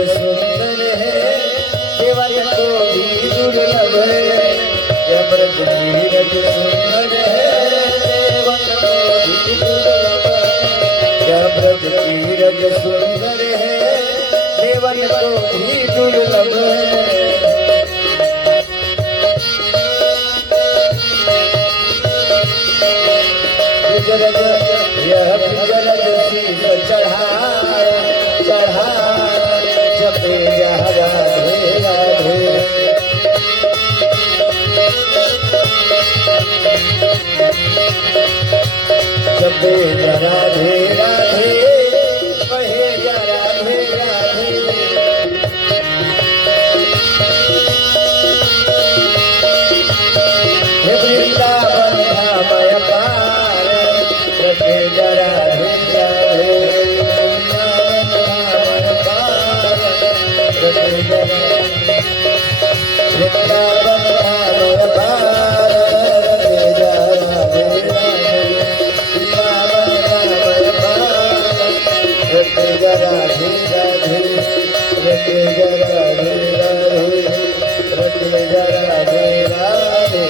सुंदर है केवल को भी दुर्लभ है यह ब्रज नीरज सुंदर है केवल को भी दुर्लभ है यह ब्रज नीरज सुंदर है केवल को भी दुर्लभ है यह पिंजरज शीश चढ़ाए जपे राधे राधे जपे राधे राधे कहे राधे राधे हे वृंदावन धामय पार रखे राधे राधे वृंदावन पार रखे वृंदावन धामय पार रखे राधे राधे वृंदावन धामय पार रखे राधे राधे रखे राधे राधे रखे राधे राधे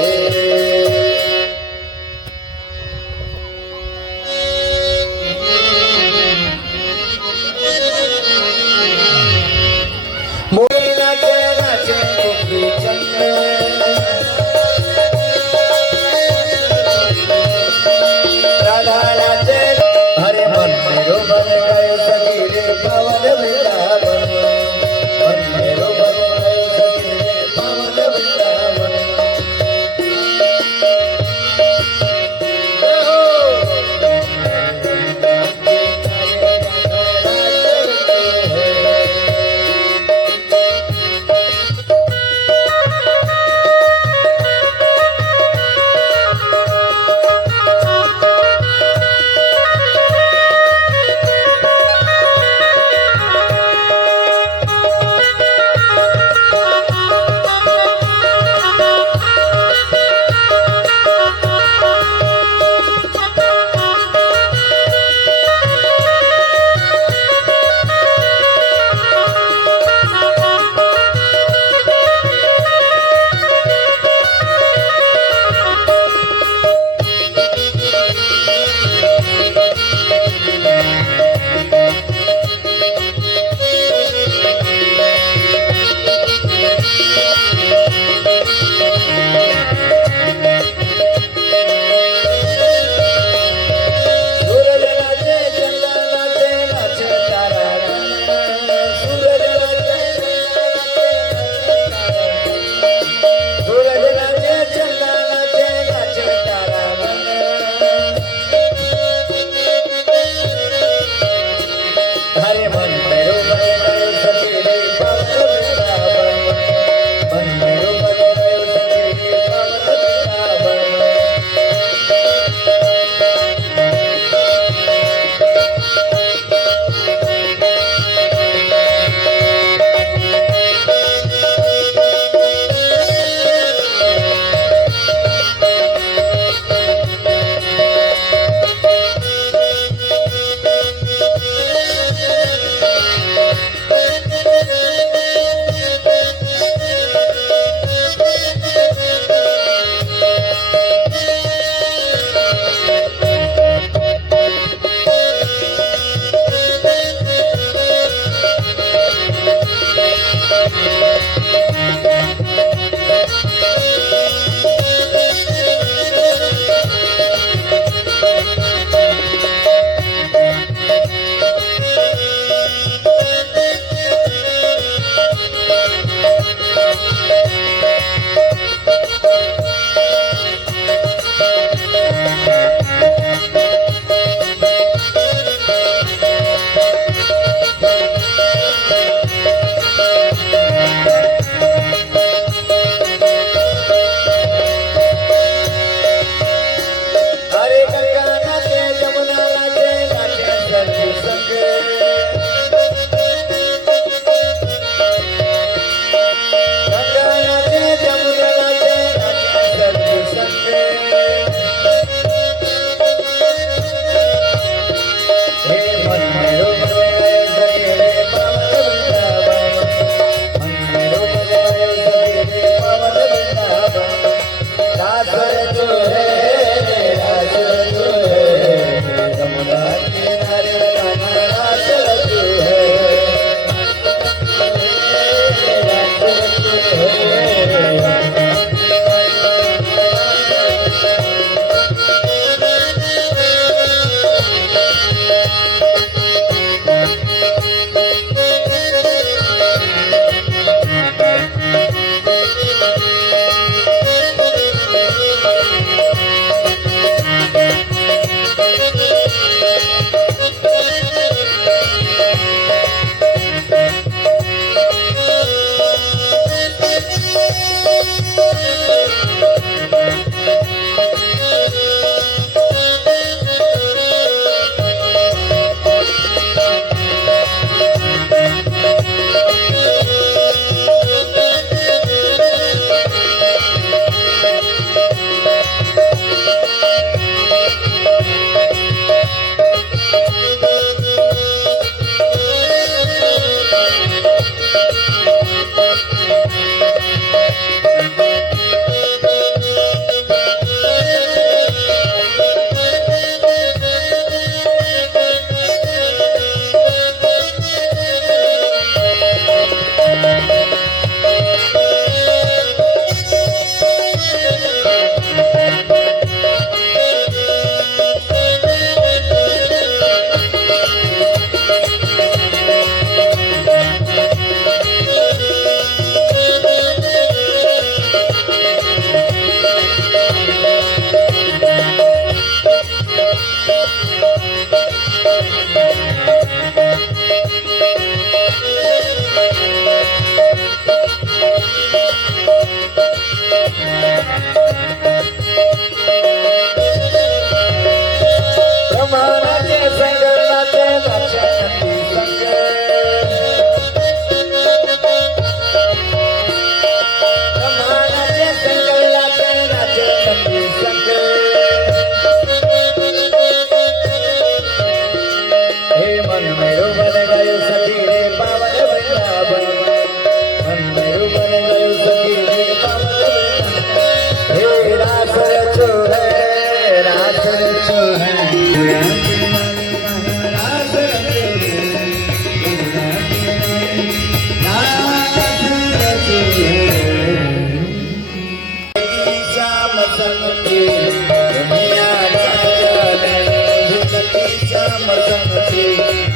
संग की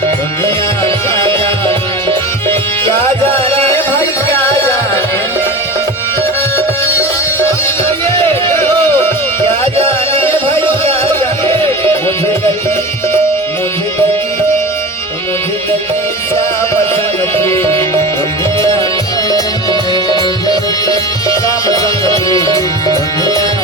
दुनिया क्या जाने भाई क्या जाने क्या जाने भाई क्या जाने मुझे लगी श्याम संग की दुनिया श्याम संग की दुनिया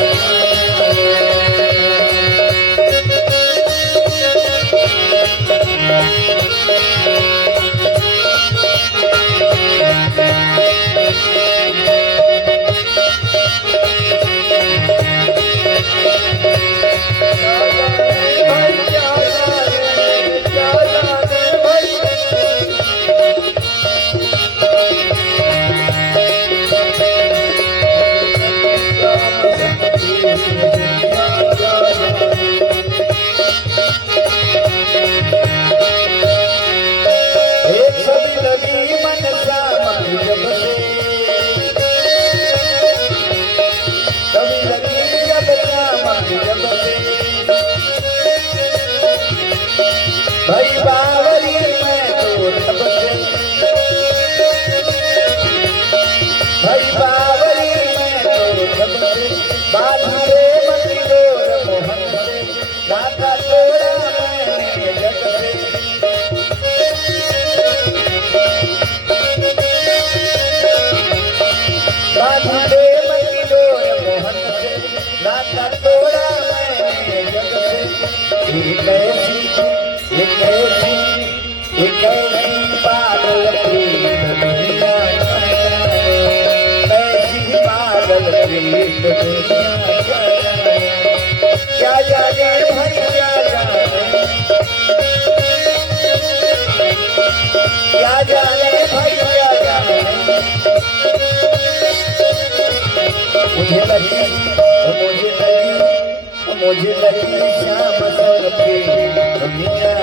भाई बावरी मैं तो तब से भाई बावरी मैं तो तब से बाधे मती डोर मोहन से गाता तोड़ा मैंने जग से बाधे मती डोर मोहन से गाता तोड़ा मैंने जग से एक पागल प्रीत दुनिया ऐसी पागल प्रीत दुनिया क्या जाने भाई क्या जाने क्या जाने भाई क्या जाने मुझे लगी श्याम संग की दुनिया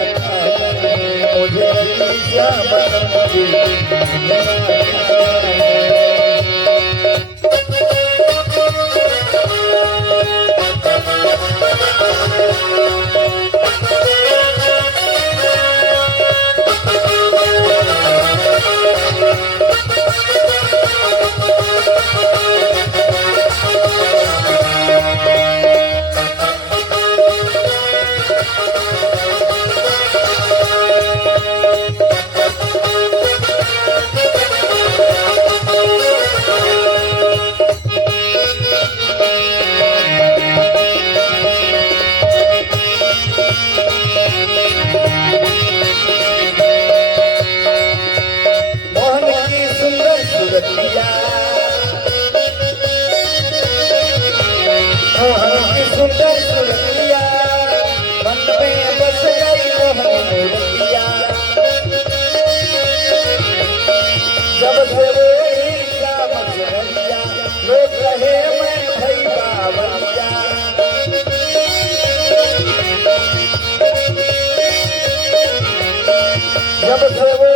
मुझे लगी श्याम संग की दुनिया सुंदर सुरतिया मन में बस गई मोहन मूर्तिया जब से वो श्याम सुरतिया लोग कहे मैं भई बावरिया जब से वो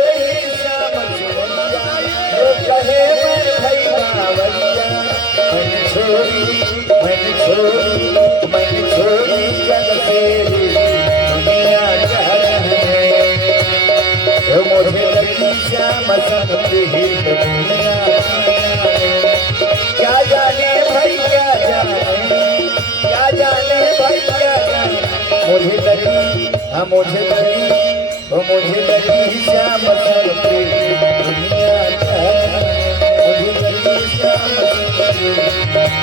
श्याम सुरतिया लोग कहे मैं भई बावरिया मैंने छोड़ी जग से दुनिया मुझे लगी श्याम संग की दुनिया क्या जाने भाई क्या जाने क्या जाने भाई क्या जाने मुझे लगी श्याम संग की दुनिया मुझे लगी श्याम संग की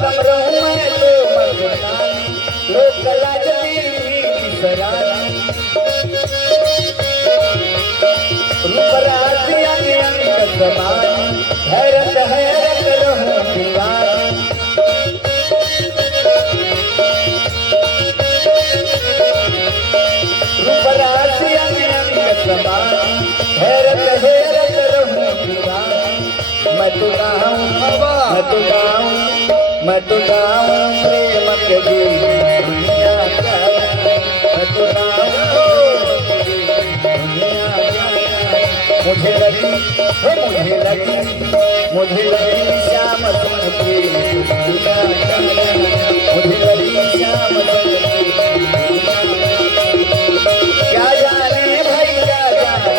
हरदम रहूं मैं तो मर्दानी, लोक लाज मेरी बिसरानी। रूप राज अंग अंग समानी, हैरत हैरत रहूं दीवानी। रूप राज अंग अंग समानी, हैरत हैरत रहूं दीवानी। मैं तो गाऊं, मैं तो गाऊं, मैं तो गाऊं प्रेम के गीत दुनिया का। मैं तो गाऊं दुनिया का। मुझे लगी, मुझे लगी, मुझे लगी श्याम सुन की दुनिया का। मुझे लगी श्याम सुन की दुनिया का। क्या जाने भाई क्या जाने,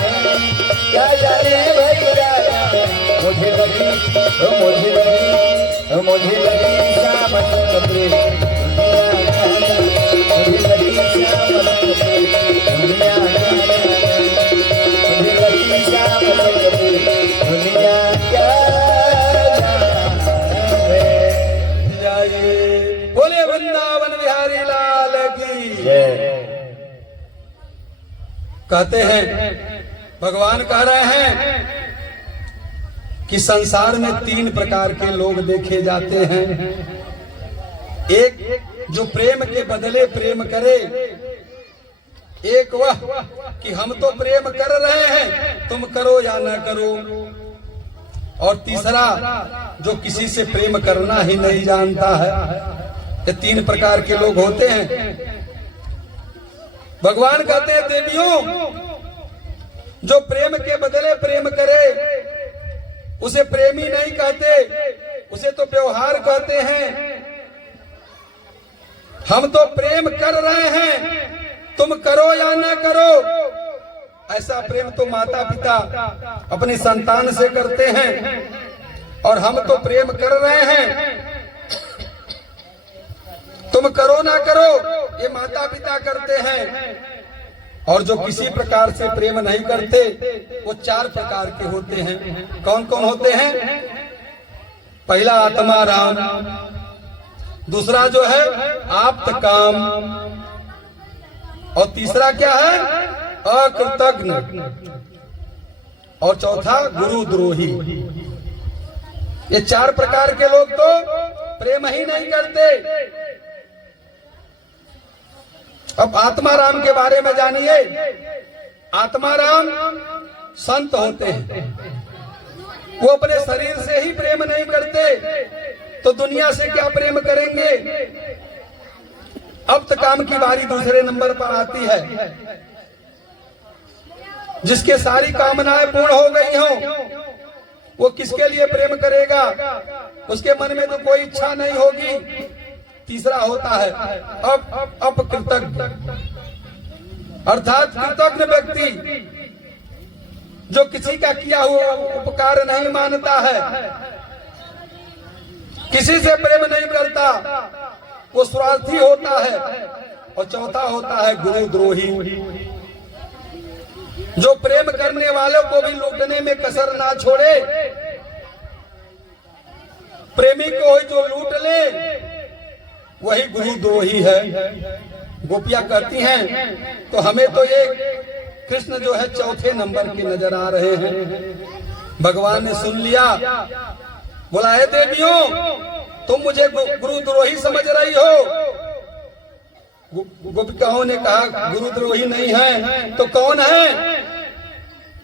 क्या जाने भाई क्या जाने। मुझे लगी, मुझे लगी, मुझे लगी श्याम सुन की दुनिया का। मुझे लगी श्याम सुन की दुनिया का। मुझे लगी श्याम सुन की दुनिया का। जाइए बोले वृंदावन बिहारी लाल की जय। कहते हैं, भगवान कह रहे हैं कि संसार में 3 प्रकार के लोग देखे जाते हैं। एक जो प्रेम के बदले प्रेम करे, एक वह कि हम तो प्रेम कर रहे हैं तुम करो या न करो, और तीसरा जो किसी से प्रेम करना ही नहीं जानता है। ये 3 प्रकार के लोग होते हैं। भगवान कहते हैं, देवियों जो प्रेम के बदले प्रेम करे उसे प्रेमी नहीं कहते, उसे तो व्यवहार कहते हैं। हम तो प्रेम कर रहे हैं तुम करो या ना करो, ऐसा प्रेम तो माता पिता अपनी संतान से करते हैं, और हम तो प्रेम कर रहे हैं तुम करो ना करो, ये माता पिता करते हैं। और जो किसी प्रकार से प्रेम नहीं करते वो 4 प्रकार के होते हैं। कौन कौन होते हैं? पहला आत्मा राम, दूसरा जो है आप्त काम, और तीसरा क्या है? अकृतज्ञ, और चौथा गुरु द्रोही। ये 4 प्रकार के लोग तो प्रेम ही नहीं करते। अब आत्मा राम के बारे में जानिए। आत्मा राम संत होते हैं, वो अपने शरीर से ही प्रेम नहीं करते तो दुनिया से क्या प्रेम करेंगे। अब तक काम की बारी दूसरे नंबर पर आती है। जिसके सारी कामनाएं पूर्ण हो गई हों, वो किसके लिए प्रेम करेगा? उसके मन में तो कोई इच्छा नहीं होगी। तीसरा होता है अब अपकृतज्ञ, अर्थात कृतज्ञ व्यक्ति जो किसी का किया हुआ उपकार नहीं मानता है, किसी से प्रेम नहीं करता, वो स्वार्थी होता है। और चौथा होता है गुरु द्रोही, जो प्रेम करने वालों को भी लूटने में कसर ना छोड़े। प्रेमी को ही जो लूट ले वही गुरु द्रोही है। गोपियां कहती हैं तो हमें तो ये कृष्ण जो है 4थे नंबर के नजर आ रहे हैं। भगवान ने सुन लिया, बोला है देवियों तुम मुझे गुरु द्रोही समझ रही हो। गोपिकाओं ने कहा गुरु द्रोही नहीं है तो कौन है?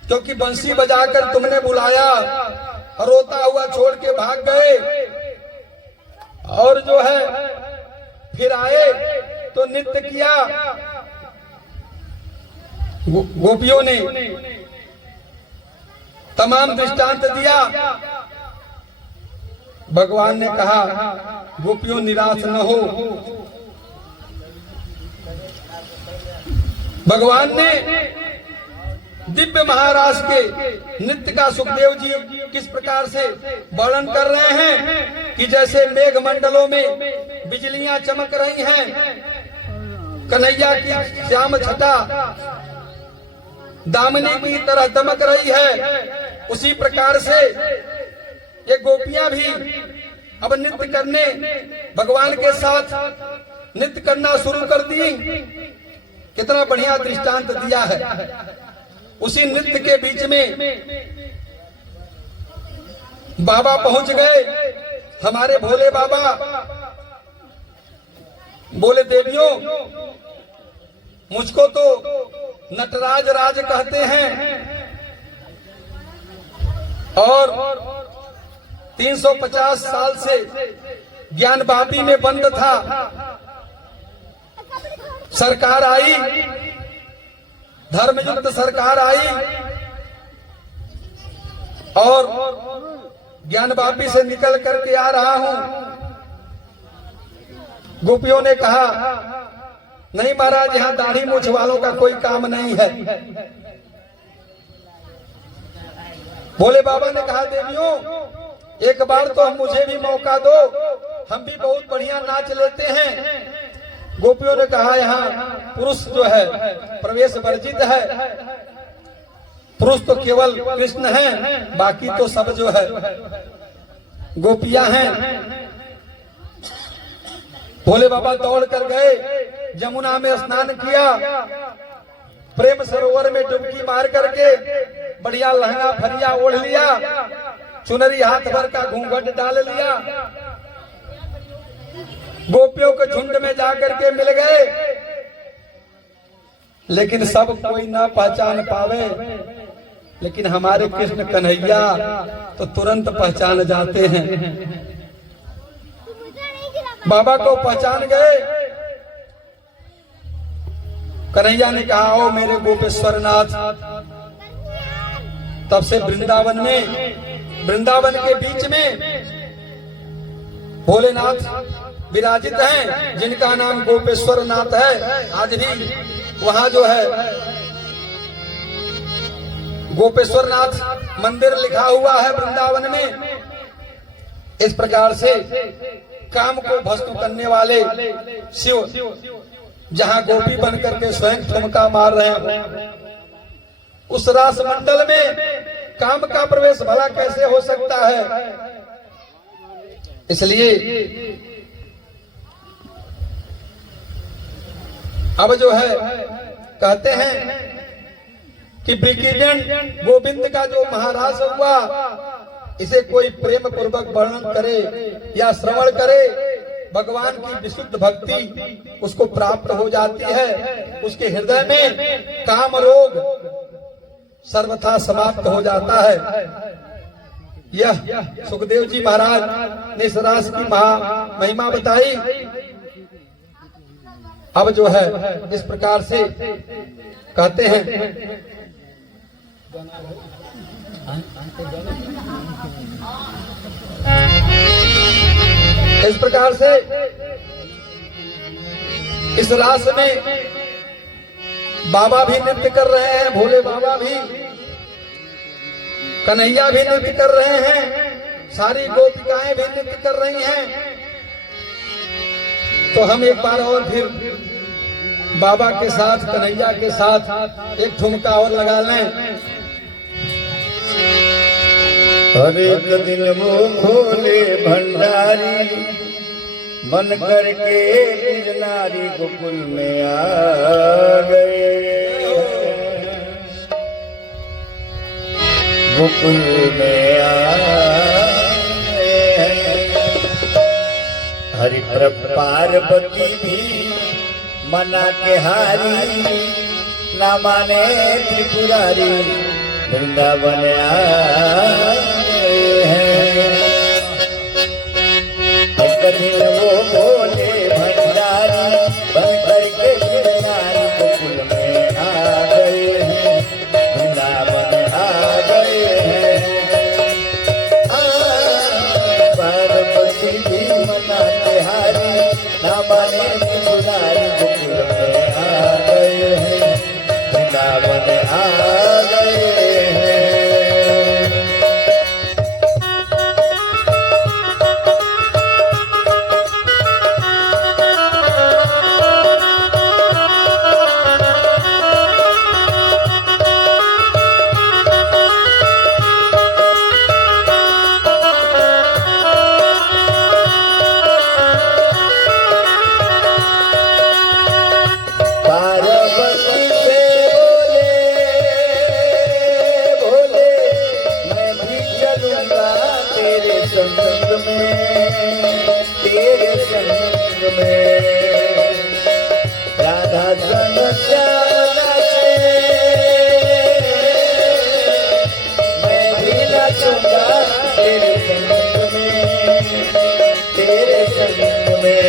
क्योंकि बंसी बजाकर तुमने बुलाया, रोता हुआ छोड़ के भाग गए, और जो है फिर आए तो नृत्य किया। गोपियों ने तमाम दृष्टांत दिया। भगवान ने कहा गोपियों निराश न हो। भगवान ने दिव्य महाराज के नृत्य का सुखदेव जी किस प्रकार से वर्णन कर रहे हैं कि जैसे मेघ मंडलों में बिजलियां चमक रही हैं, कन्हैया की श्याम छटा दामिनी की तरह दमक रही है, उसी प्रकार से ये गोपियां भी अब नृत्य करने भगवान के साथ नृत्य करना शुरू कर दी। कितना बढ़िया दृष्टांत दिया है। उसी नृत्य के बीच में बाबा पहुंच गए, हमारे भोले बाबा। बोले देवियों, मुझको तो नटराज राज कहते हैं और 350 साल से ज्ञानवापी में बंद था। सरकार आई, धर्मयुक्त सरकार आई और ज्ञानवापी से निकल करके आ रहा हूं। गोपियों ने कहा, नहीं महाराज, यहां दाढ़ी मूछ वालों का कोई काम नहीं है। भोले बाबा ने कहा, देवियों एक बार तो मुझे भी मौका दो, हम भी बहुत बढ़िया नाच लेते हैं। गोपियों ने कहा, यहाँ पुरुष जो है प्रवेश वर्जित है, पुरुष तो केवल कृष्ण हैं, बाकी तो सब जो है गोपियां हैं। भोले बाबा दौड़ कर गए, जमुना में स्नान किया, प्रेम सरोवर में डुबकी मार करके बढ़िया लहंगा फरिया ओढ़ लिया, चुनरी हाथ भर का घूंघट डाल लिया, गोपियों के झुंड में जाकर के मिल गए। लेकिन सब कोई ना पहचान पावे, लेकिन हमारे कृष्ण कन्हैया तो तुरंत पहचान जाते हैं। बाबा को पहचान गए। कन्हैया ने कहा, ओ मेरे गोपेश्वर नाथ। तब से वृंदावन के बीच में भोलेनाथ विराजित हैं, जिनका नाम गोपेश्वर नाथ है। आज भी वहां जो है गोपेश्वर नाथ मंदिर लिखा हुआ है वृंदावन में। इस प्रकार से काम को भस्म करने वाले शिव जहां गोपी बन करके स्वयं ठुमका मार रहे हैं, उस रास मंडल में काम का प्रवेश भला कैसे हो सकता है। इसलिए अब जो है कहते हैं कि ब्रिगेडियन गोविंद का जो महाराज हुआ, इसे कोई प्रेम पूर्वक वर्णन करे या श्रवण करे, भगवान की विशुद्ध भक्ति उसको प्राप्त हो जाती है। उसके हृदय में काम रोग सर्वथा समाप्त हो जाता है। यह सुखदेव जी महाराज ने इस रास की महिमा बताई। अब जो है इस प्रकार से कहते हैं, इस प्रकार से इस रास में बाबा भी नृत्य कर रहे हैं, भोले बाबा भी, कन्हैया भी नृत्य कर रहे हैं, सारी गोपिकाएं भी नृत्य कर रही हैं। तो हम एक बार और फिर बाबा के साथ, कन्हैया के साथ एक ठुमका और लगा लें। हर एक दिन वो भोले भंडारी बन करके निज नारी गोकुल में आ गए, गोकुल में आ गए। हरि पार्वती भी मना के हारी, ना माने त्रिपुरारी वृंदावन आए हैं। दिन वो भोले भंडारी बन करके नारी गोकुल में आ गए हैं, वृंदावन आ गए हैं। पार्वती भी मना तिहारी, ना माने त्रिपुरारी गोकुल में आ गए हैं, वृंदावन आ गए हैं। चलूंगा तेरे संग में, तेरे संग में। राधा संग श्याम से मैं भी नाचूंगा तेरे संग में, तेरे संग में।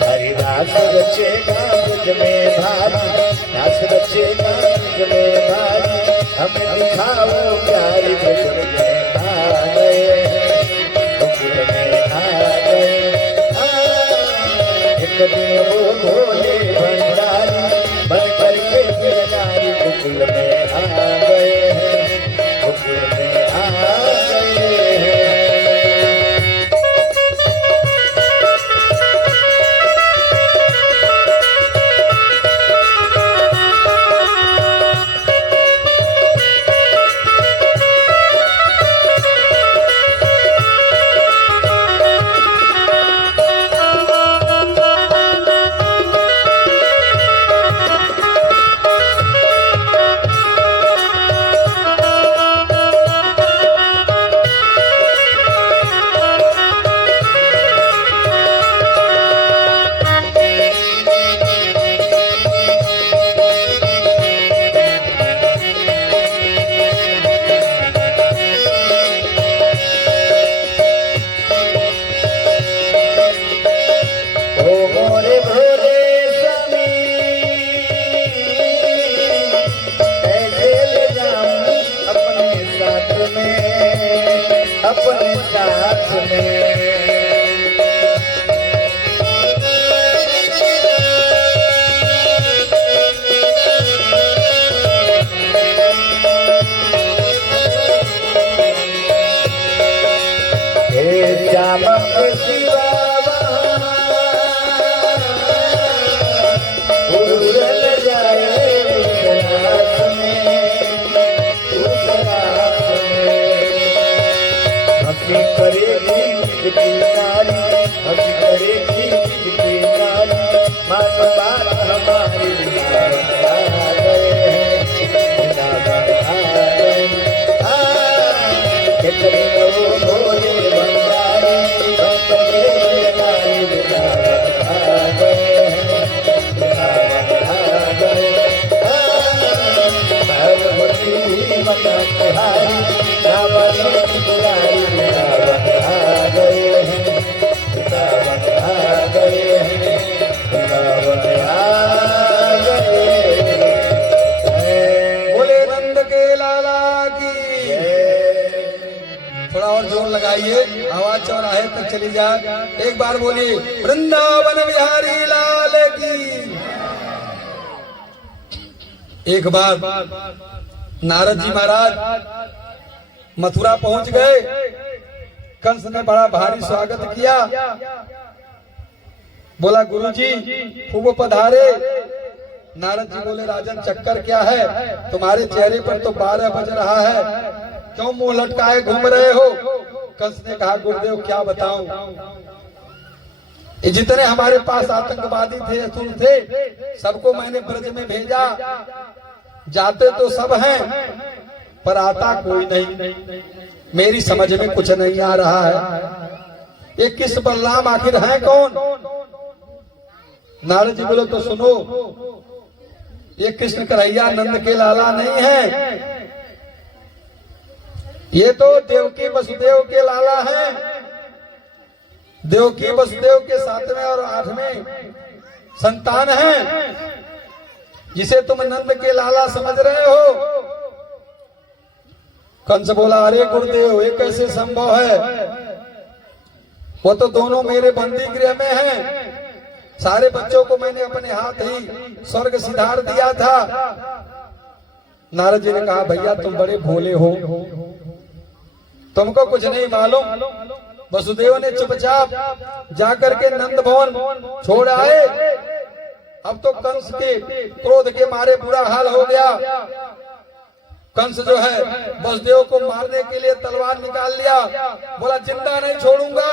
हरि दास रचेगा मुझ में भारी, दास रचेगा मुझ में भारी। हमें दिखाओ प्यारी गोकुल में आ गए, गोकुल में आ गए। एक दिन वो भोले भंडारी बन करके गिरधारी गोकुल में आ गए हैं, गोकुल में आ गए हैं। अपने साथ में हे श्याम के सिवा उजल जाए उस रात में, उस रात में। हंसी करेगी की नारी, हंसी करेगी की नारी। मन बात हमारी आ गए हैं, आ गए। कितने वो भोले भंडारी भक्त के नारी आ गए हैं, आ गए। भगवती मता तुम्हारी रावण दुलारी आ गए हैं, रावण आ गए हैं, रावण आ गए हैं। बोले नंद के लाला की। थोड़ा और जोर लगाइए, आवाज चौराहे तक चली जाए। एक बार बोलिए वृंदावन बिहारी लाल की। एक बार नारद जी महाराज मथुरा पहुंच गए। कंस ने बड़ा भारी स्वागत किया। बोला गुरुजी खूब पधारे। नारद जी बोले राजन चक्कर क्या है, तुम्हारे चेहरे पर तो 12 बज रहा है, क्यों मुंह लटकाए घूम रहे हो। कंस ने कहा गुरुदेव क्या बताऊं, ये जितने हमारे पास आतंकवादी थे असुर थे सबको मैंने ब्रज में भेजा। जाते तो सब हैं पर आता कोई नहीं। मेरी समझ में कुछ नहीं आ रहा है, ये किस बलराम आखिर हैं कौन। नारद जी बोले तो सुनो, ये कृष्ण कन्हैया नंद के लाला नहीं है, ये तो देवकी वसुदेव के लाला हैं। देवकी वसुदेव के 7वें और 8वें संतान हैं, जिसे तुम नंद के लाला समझ रहे हो। कंस बोला अरे गुरुदेव ये कैसे संभव है, वो तो दोनों मेरे बंदी गृह में हैं। सारे बच्चों को मैंने अपने हाथ ही स्वर्ग सिधार दिया था। नारद जी ने कहा भैया तुम बड़े भोले हो, तुमको कुछ नहीं मालूम। वसुदेव ने चुपचाप जाकर के नंद भवन छोड़ आए। अब तो कंस के क्रोध के मारे बुरा हाल हो गया। कंस जो है वसुदेव को मारने के लिए तलवार निकाल लिया। बोला जिंदा नहीं छोड़ूंगा,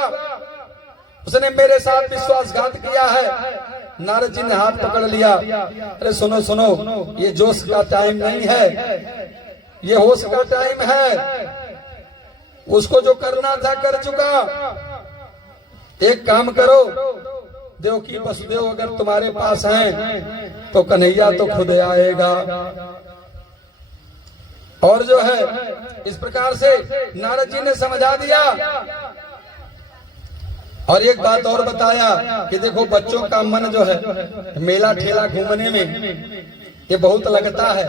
उसने मेरे साथ विश्वासघात किया है। नारद जी ने हाथ पकड़ लिया। अरे सुनो सुनो, ये जोश का टाइम नहीं है, ये होश का टाइम है। उसको जो करना था कर चुका। एक काम करो, देवकी वसुदेव अगर तुम्हारे पास हैं तो कन्हैया तो खुद आएगा। और जो है इस प्रकार से नारद जी ने समझा दिया। और एक बात और बताया कि देखो बच्चों का मन जो है मेला ठेला घूमने में ये बहुत लगता है।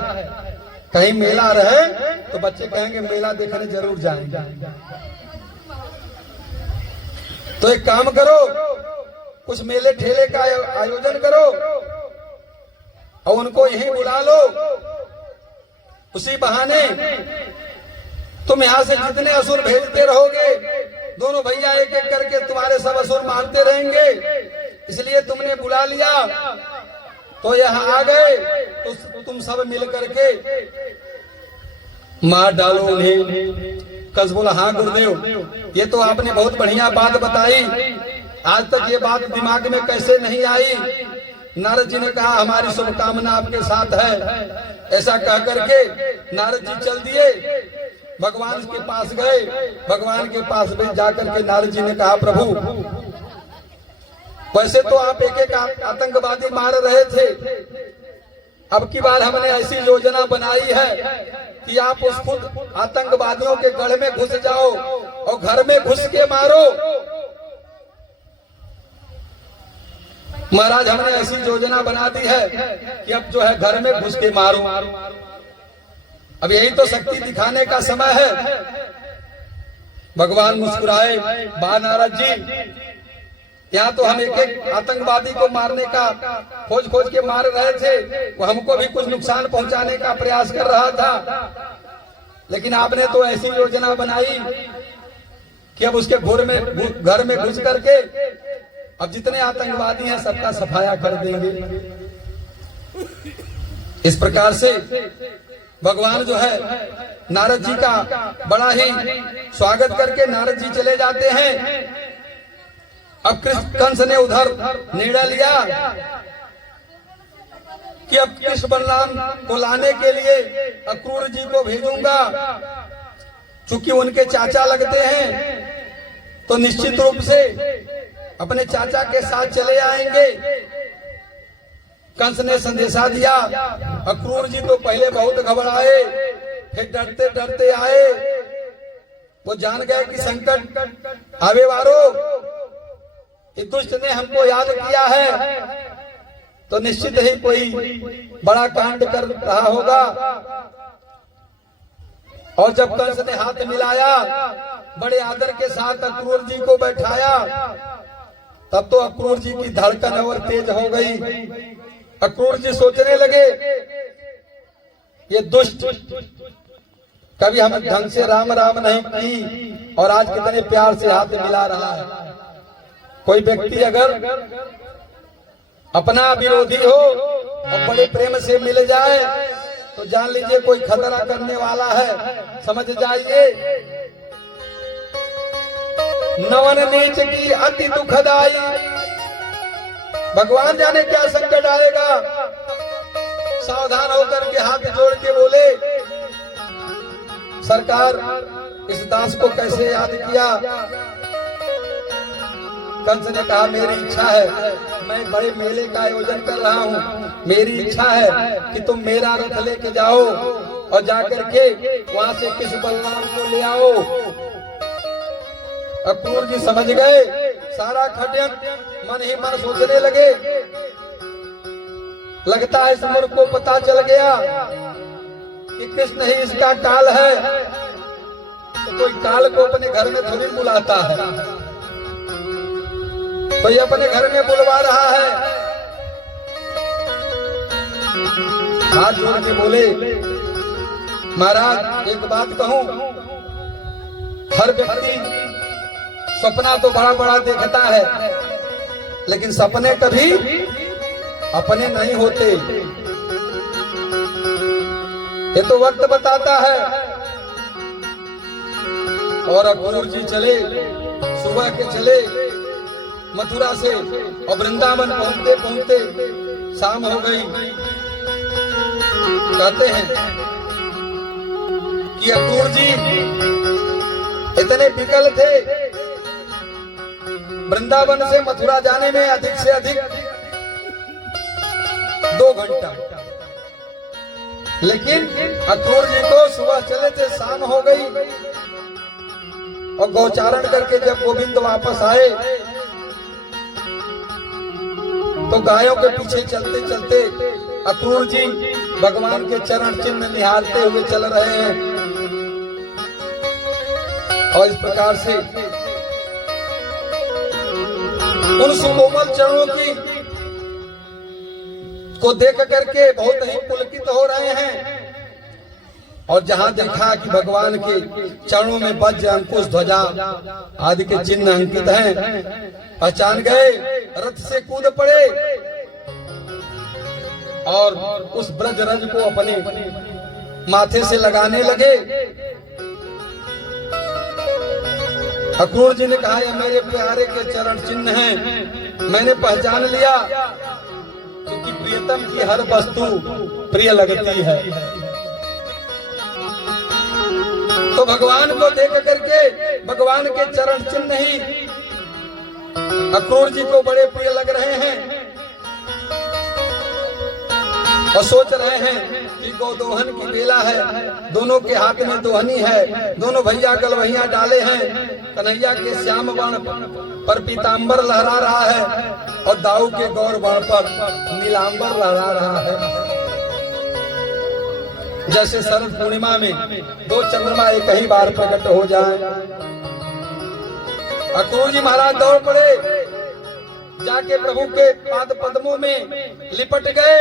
कहीं मेला रहे तो बच्चे कहेंगे मेला देखने जरूर जाएंगे। तो एक काम करो, कुछ मेले ठेले का आयोजन करो और उनको यहीं बुला लो। उसी बहाने तुम यहां से जितने असुर भेजते रहोगे, दोनों भैया एक एक करके तुम्हारे सब असुर मारते रहेंगे। इसलिए तुमने बुला लिया तो यहाँ आ गए तो तुम सब मिल करके मार डालो उन्हें। कंस बोला हाँ गुरुदेव, ये तो आपने बहुत बढ़िया बात बताई। आज तक ये बात दिमाग में कैसे नहीं आई। नारद जी ने कहा हमारी शुभकामना आपके साथ है। ऐसा कह करके नारद जी चल दिए, भगवान के पास गए। भगवान के पास में जाकर के नारद जी ने कहा प्रभु, वैसे तो आप एक एक आतंकवादी मार रहे थे, अब की बार हमने ऐसी योजना बनाई है कि आप उस खुद आतंकवादियों के गढ़ में घुस जाओ और घर में घुस के मारो। महाराज हमने ऐसी योजना बना दी है कि अब जो है घर में घुस के मारो। अब यही तो शक्ति दिखाने का समय है। भगवान मुस्कुराए, बा नारद जी, यहाँ तो हम एक एक आतंकवादी को मारने का खोज खोज के मार रहे थे, वो हमको भी कुछ नुकसान पहुंचाने का प्रयास कर रहा था। लेकिन आपने तो ऐसी योजना बनाई कि अब उसके घर में घुस करके अब जितने आतंकवादी हैं सबका सफाया कर देंगे। इस प्रकार से भगवान जो है नारद जी का बड़ा ही स्वागत करके नारद जी चले जाते हैं। अब कंस ने उधर निर्णय लिया कि अब कृष्ण बलराम को लाने के लिए अक्रूर जी को भेजूंगा। चूंकि उनके चाचा लगते हैं तो निश्चित रूप से अपने चाचा के साथ चले आएंगे। कंस ने संदेशा दिया। अक्रूर जी तो पहले बहुत घबराए, फिर डरते डरते आए। वो जान गए कि संकट आवे वारो, इस दुष्ट ने हमको याद किया है तो निश्चित ही कोई बड़ा कांड कर रहा होगा। और जब कंस ने हाथ मिलाया, बड़े आदर के साथ अक्रूर जी को बैठाया, तब तो अक्रूर जी की धड़कन और तेज हो गई। अक्रूर जी सोचने लगे ये दुष्ट कभी हम ढंग से राम राम नहीं की और आज कितने प्यार से हाथ मिला रहा है। कोई व्यक्ति अगर अपना विरोधी हो और बड़े प्रेम से मिल जाए तो जान लीजिए कोई खतरा करने वाला है, समझ जाइए। नवन नीच की अति दुखदाई, भगवान जाने क्या संकट आएगा। सावधान होकर के हाथ जोड़ के बोले सरकार इस दास को कैसे याद किया। कंस ने कहा मेरी इच्छा है, मैं बड़े मेले का आयोजन कर रहा हूँ, मेरी इच्छा है कि तुम मेरा रथ लेके जाओ और जाकर के वहां से कृष्ण बलराम को ले आओ। अक्रूर जी समझ गए सारा षड्यंत्र, मन ही मन सोचने लगे। लगता है इस मूर्ख को पता चल गया कि कृष्ण ही इसका काल है, तो कोई काल को अपने घर में थोड़ी बुलाता है, तो ये अपने घर में बुलवा रहा है। हाथ जोड़ के बोले महाराज एक बात कहूं, हर व्यक्ति सपना तो बड़ा बड़ा देखता है लेकिन सपने कभी अपने नहीं होते, ये तो वक्त बताता है। और अक्रूर जी चले, सुबह के चले मथुरा से और वृंदावन पहुंचते पहुंचते शाम हो गई। कहते हैं कि अक्रूर जी इतने विकल थे, वृंदावन से मथुरा जाने में अधिक से अधिक 2 घंटा, लेकिन अक्रूर जी को सुबह चले थे, शाम हो गई और गौचारण करके जब गोविंद वापस आए तो गायों के पीछे चलते चलते अक्रूर जी भगवान के चरण चिन्ह निहारते हुए चल रहे हैं। और इस प्रकार से उन सुकोमल चरणों की को देख करके बहुत ही पुलकित हो रहे हैं। और जहां देखा कि भगवान के चरणों में वज्र, अंकुश, ध्वजा आदि के चिन्ह अंकित हैं, पहचान गए, रथ से कूद पड़े और उस ब्रजरज को अपने माथे से लगाने लगे। अक्रूर जी ने कहा, ये मेरे प्यारे के चरण चिन्ह हैं, मैंने पहचान लिया, क्योंकि प्रियतम की हर वस्तु प्रिय लगती है। तो भगवान को देख करके भगवान के चरण चिन्ह ही अक्रूर जी को बड़े प्रिय लग रहे हैं और सोच रहे हैं कि गोदोहन की बेला है, दोनों के हाथ में दोहनी है, दोनों भैया गलवहिया डाले हैं, कन्हैया के श्याम बाण पर पीतांबर लहरा रहा है और दाऊ के गौर बाण पर नीलांबर लहरा रहा है। जैसे शरद पूर्णिमा में 2 चंद्रमा एक ही बार प्रकट हो जाए। अक्रूर जी महाराज दौड़ पड़े, जाके प्रभु के पाद पद्मों में लिपट गए।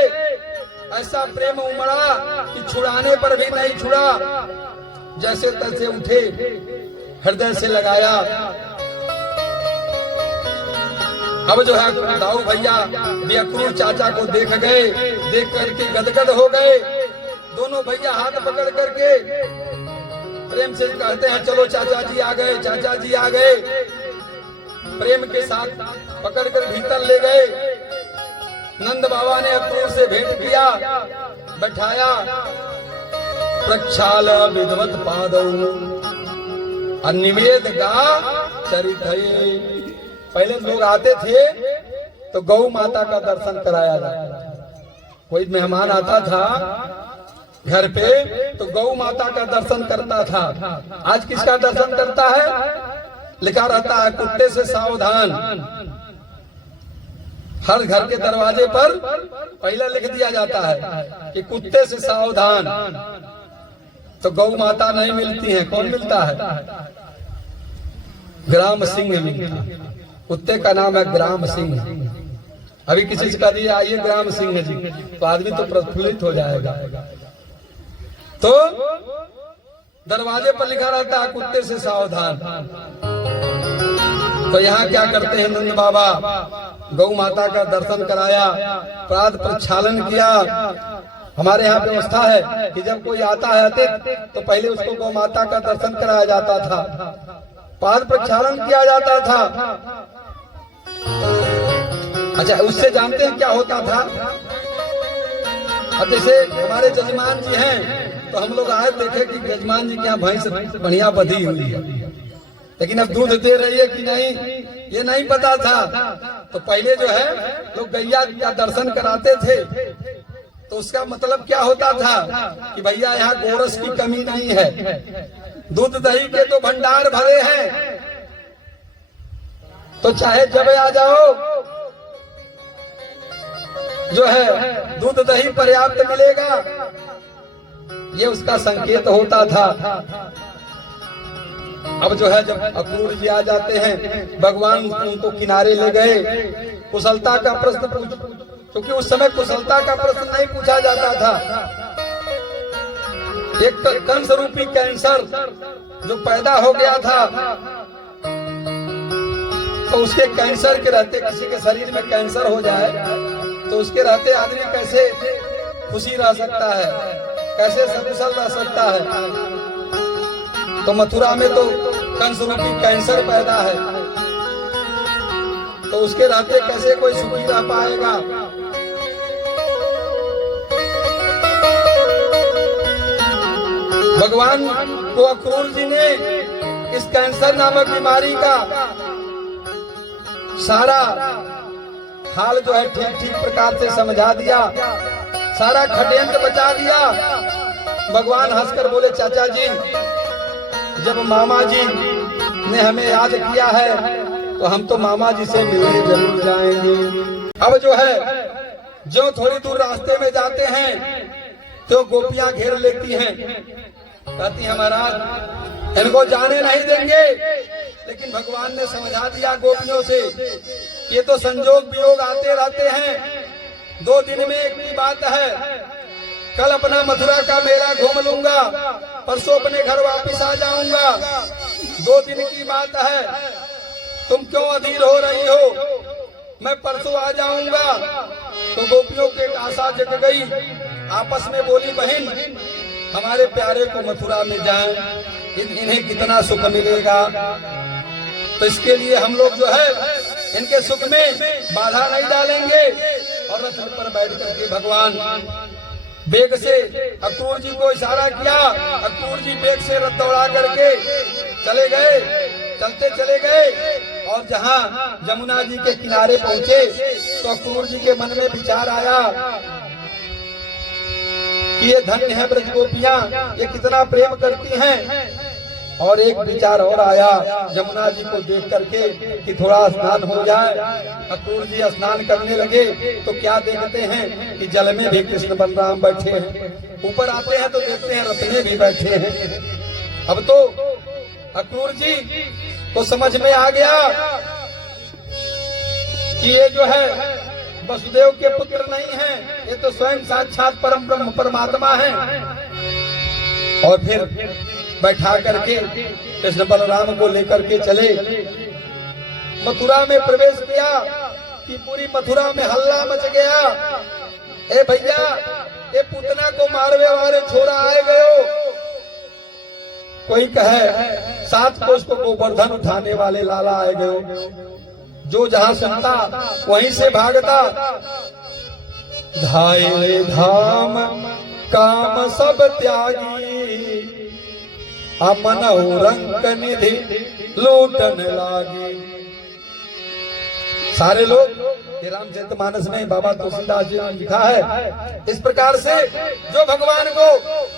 ऐसा प्रेम उमड़ा कि छुड़ाने पर भी नहीं छुड़ा, जैसे तैसे उठे, हृदय से लगाया। अब जो है दाऊ भैया भी अक्रूर चाचा को देख गए, देख करके गदगद हो गए। दोनों भैया हाथ पकड़ करके प्रेम से कहते हैं, चलो चाचा जी आ गए, चाचा जी आ गए। प्रेम के साथ पकड़कर भीतर ले गए। नंद बाबा ने अक्रूर से भेंट किया, बैठाया। प्रक्षाल विधवत पादौ निवेद गा चरित। पहले लोग आते थे तो गौ माता का दर्शन कराया जाता। कोई मेहमान आता था घर पे तो गौ माता का दर्शन करता था। आज किसका दर्शन करता है? लिखा रहता है, कुत्ते से सावधान। हर घर के दरवाजे पर पहले लिख दिया जाता है कि कुत्ते से सावधान। तो गौ माता नहीं मिलती है, कौन मिलता है? ग्राम सिंह मिलता। कुत्ते का नाम है ग्राम सिंह। अभी किसी से कह दिया आइए ग्राम सिंह जी, तो आदमी तो प्रफुल्लित हो जाएगा। तो दरवाजे पर लिखा रहता है कुत्ते से सावधान। तो यहाँ क्या करते हैं नंद बाबा? गौ माता का दर्शन कराया, प्रात प्रक्षालन किया। हमारे यहाँ व्यवस्था है कि जब कोई आता है अतिथि तो पहले उसको गौ माता का दर्शन कराया जाता था, पाद प्रक्षालन किया जाता था। अच्छा, उससे जानते हैं क्या होता था? अब जैसे हमारे जजमान जी हैं तो हम लोग आए देखे कि जजमान जी के यहाँ भैंस बढ़िया बधी हुई है, लेकिन अब दूध दे रही है कि नहीं ये नहीं पता था। तो पहले जो है लोग गैया का दर्शन कराते थे, तो उसका मतलब क्या होता था कि भैया यहाँ गोरस की कमी नहीं है, दूध दही के तो भंडार भरे हैं, तो चाहे जब आ जाओ जो है दूध दही पर्याप्त मिलेगा। ये उसका संकेत होता था। अब जो है जब अक्रूर जी आ जाते हैं, भगवान उनको किनारे ले गए, कुशलता का प्रश्न पूछ, क्योंकि उस समय कुशलता का प्रश्न नहीं पूछा जाता था। एक कंस रूपी कैंसर जो पैदा हो गया था, तो उसके कैंसर के रहते, किसी के शरीर में कैंसर हो जाए तो उसके रहते आदमी कैसे खुशी रह सकता है, कैसे सकुशल रह सकता है? तो मथुरा में तो कंस रूपी कैंसर पैदा है, तो उसके रहते कैसे कोई सुखी रह पाएगा? भगवान को अक्रूर जी ने इस कैंसर नामक बीमारी का सारा हाल जो है ठीक ठीक प्रकार से समझा दिया, सारा खड्यांत बचा दिया। भगवान हंसकर बोले, चाचा जी जब मामा जी ने हमें याद किया है तो हम तो मामा जी से मिलने जरूर जाएंगे। अब जो है जो थोड़ी दूर रास्ते में जाते हैं तो गोपियां घेर लेती हैं, कहती हैं महाराज इनको जाने नहीं देंगे। लेकिन भगवान ने समझा दिया गोपियों से, ये तो संजोग वियोग आते रहते हैं, 2 दिन में एक की बात है। कल अपना मथुरा का मेला घूम लूंगा, परसों अपने घर वापस आ जाऊंगा, 2 दिन की बात है। तुम क्यों अधीर हो रही हो, मैं परसों आ जाऊंगा। तो गोपियों के आशा जग गई, आपस में बोली, बहन हमारे प्यारे को मथुरा में जाएं, इन्हें कितना सुख मिलेगा। तो इसके लिए हम लोग जो है इनके सुख में बाधा नहीं डालेंगे। और रथ पर बैठ करके भगवान बेग से अक्रूर जी को इशारा किया, अक्रूर जी बेग से रथ दौड़ा करके चले गए, चलते चले गए। और जहाँ जमुना जी के किनारे पहुंचे तो अक्रूर जी के मन में विचार आया कि ये धन्य है ब्रज गोपियां, ये कितना प्रेम करती हैं। और एक विचार और आया जमुना जी को देख करके कि थोड़ा स्नान हो जाए। अक्रूर जी स्नान करने लगे तो क्या देखते हैं कि जल में भी कृष्ण बलराम बैठे हैं। ऊपर आते हैं तो देखते हैं रथ में भी बैठे हैं। अब तो अक्रूर जी को समझ में आ गया कि ये जो है वसुदेव के पुत्र नहीं हैं, ये तो स्वयं साक्षात परम ब्रह्म परमात्मा हैं। और फिर बैठा करके कृष्ण बलराम को लेकर के चले, मथुरा में प्रवेश किया कि पूरी मथुरा में हल्ला मच गया। ए भैया, ये पूतना को मारवे वाले छोरा आए गयो। कोई कहे 7 कोस को गोवर्धन उठाने वाले लाला आए गयो। जो जहां सुनता वहीं से भागता। धाये धाम काम सब त्यागी, अमन रंक निधि लूटन लागी। सारे लोग रामचरितमानस में बाबा तुलसीदास जी ने लिखा है। इस प्रकार से जो भगवान को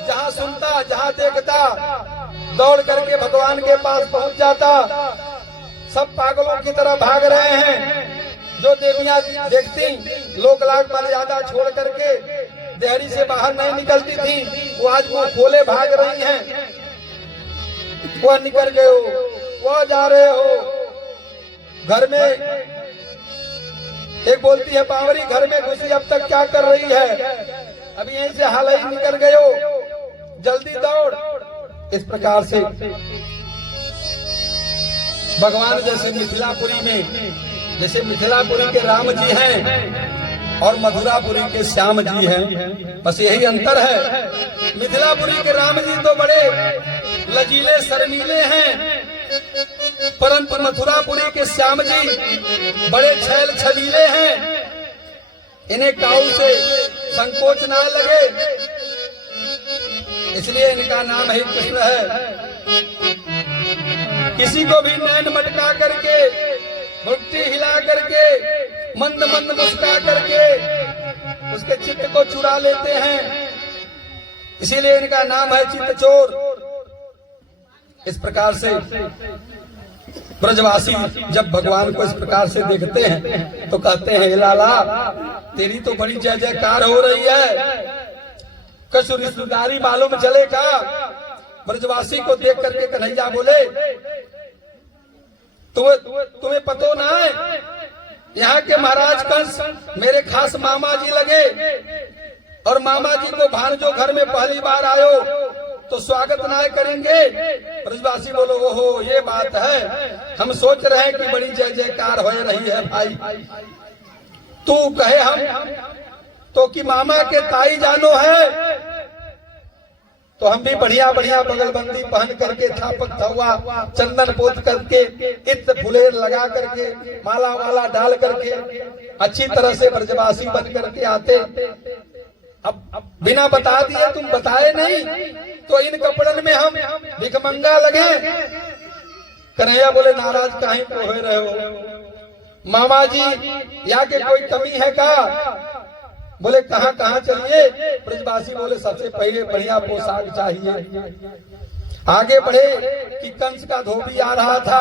जहाँ सुनता, जहाँ देखता, दौड़ करके भगवान के पास पहुंच जाता। सब पागलों की तरह भाग रहे हैं। जो देवियां देखती लोक लाग मर्यादा छोड़ करके देहरी से बाहर नहीं निकलती थी, वो आज वो खोले भाग रही हैं। वह निकल गए हो, वह जा रहे हो। घर में एक बोलती है बावरी घर में घुसी, अब तक क्या कर रही है, अभी यहीं से हाल ही निकल गए हो, जल्दी दौड़। इस प्रकार से भगवान जैसे मिथिलापुरी में, जैसे मिथिलापुरी के राम जी हैं और मथुरापुरी के श्याम जी हैं, बस यही अंतर है। मिथिलापुरी के राम जी तो बड़े लजीले शर्मीले हैं, परंतु मथुरापुरी के श्याम जी बड़े छैल छबीले हैं। इन्हें काऊ से संकोच ना लगे, इसलिए इनका नाम ही कृष्ण है। किसी को भी नैन मटका करके, मुट्ठी हिला करके, मंद मंद मुस्का करके उसके चित्त को चुरा लेते हैं, इसीलिए इनका नाम है चित्त चोर। इस प्रकार से ब्रजवासी जब भगवान को इस प्रकार से देखते हैं तो कहते हैं, लाला तेरी तो बड़ी जय जयकार हो रही है, कुछ रिश्तेदारी मालूम चलेगा। ब्रजवासी को देख करके कन्हैया बोले, तुम्हें पतो ना है, यहाँ के महाराज कंस मेरे खास मामा जी लगे, और मामा जी को भांजो घर में पहली बार आयो तो स्वागत ना करेंगे। ब्रजवासी बोलो, ओहो ये बात है, हम सोच रहे हैं कि बड़ी जय जयकार हो रही है भाई। तू कहे हम तो कि मामा के ताई जानो है, तो हम भी बढ़िया बढ़िया बगलबंदी पहन करके, थापक थवा चंदन पोत करके, इत्र फुलेर लगा करके, माला वाला डाल करके अच्छी तरह से ब्रजवासी बन करके आते। अब बिना बता दिए, तुम बताए नहीं तो इन कपड़न में हम भिखमंगा लगे। कन्हैया बोले नाराज काहे को हो रहे हो मामा जी, यहाँ के कोई कमी है का? बोले कहाँ कहाँ चलिए? ब्रजवासी बोले सबसे पहले बढ़िया पोशाक चाहिए। आगे बढ़े कि कंस का धोबी आ रहा था,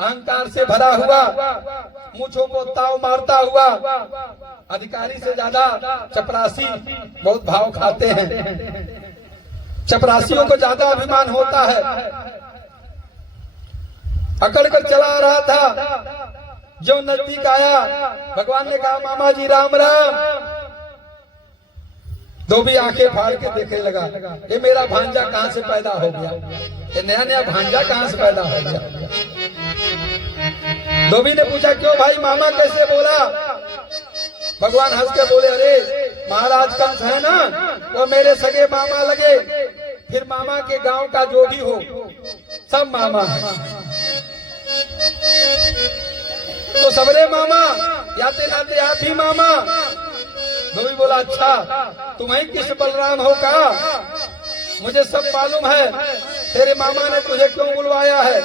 अहंकार से भरा हुआ, मूंछों को ताव मारता हुआ। अधिकारी से ज्यादा चपरासी बहुत भाव खाते हैं, चपरासियों को ज्यादा अभिमान होता है। अकड़ कर चला आ रहा था, जो नजदीक आया भगवान ने कहा मामा जी राम राम। धोबी आंखें फाड़ के देखने लगा, ये मेरा भांजा कहाँ से पैदा हो गया, ये नया नया भांजा कहाँ से पैदा हो गया। धोबी ने पूछा क्यों भाई मामा कैसे बोला? भगवान हंस के बोले अरे महाराज कंस है ना, वो मेरे सगे मामा लगे, फिर मामा के गांव का जो भी हो सब मामा है, तो सबरे मामा, याते नाते आप ही मामा। धोबी बोला अच्छा तुम्हें किस बलराम हो का? मुझे सब मालूम है, तेरे मामा ने तुझे क्यों बुलवाया है।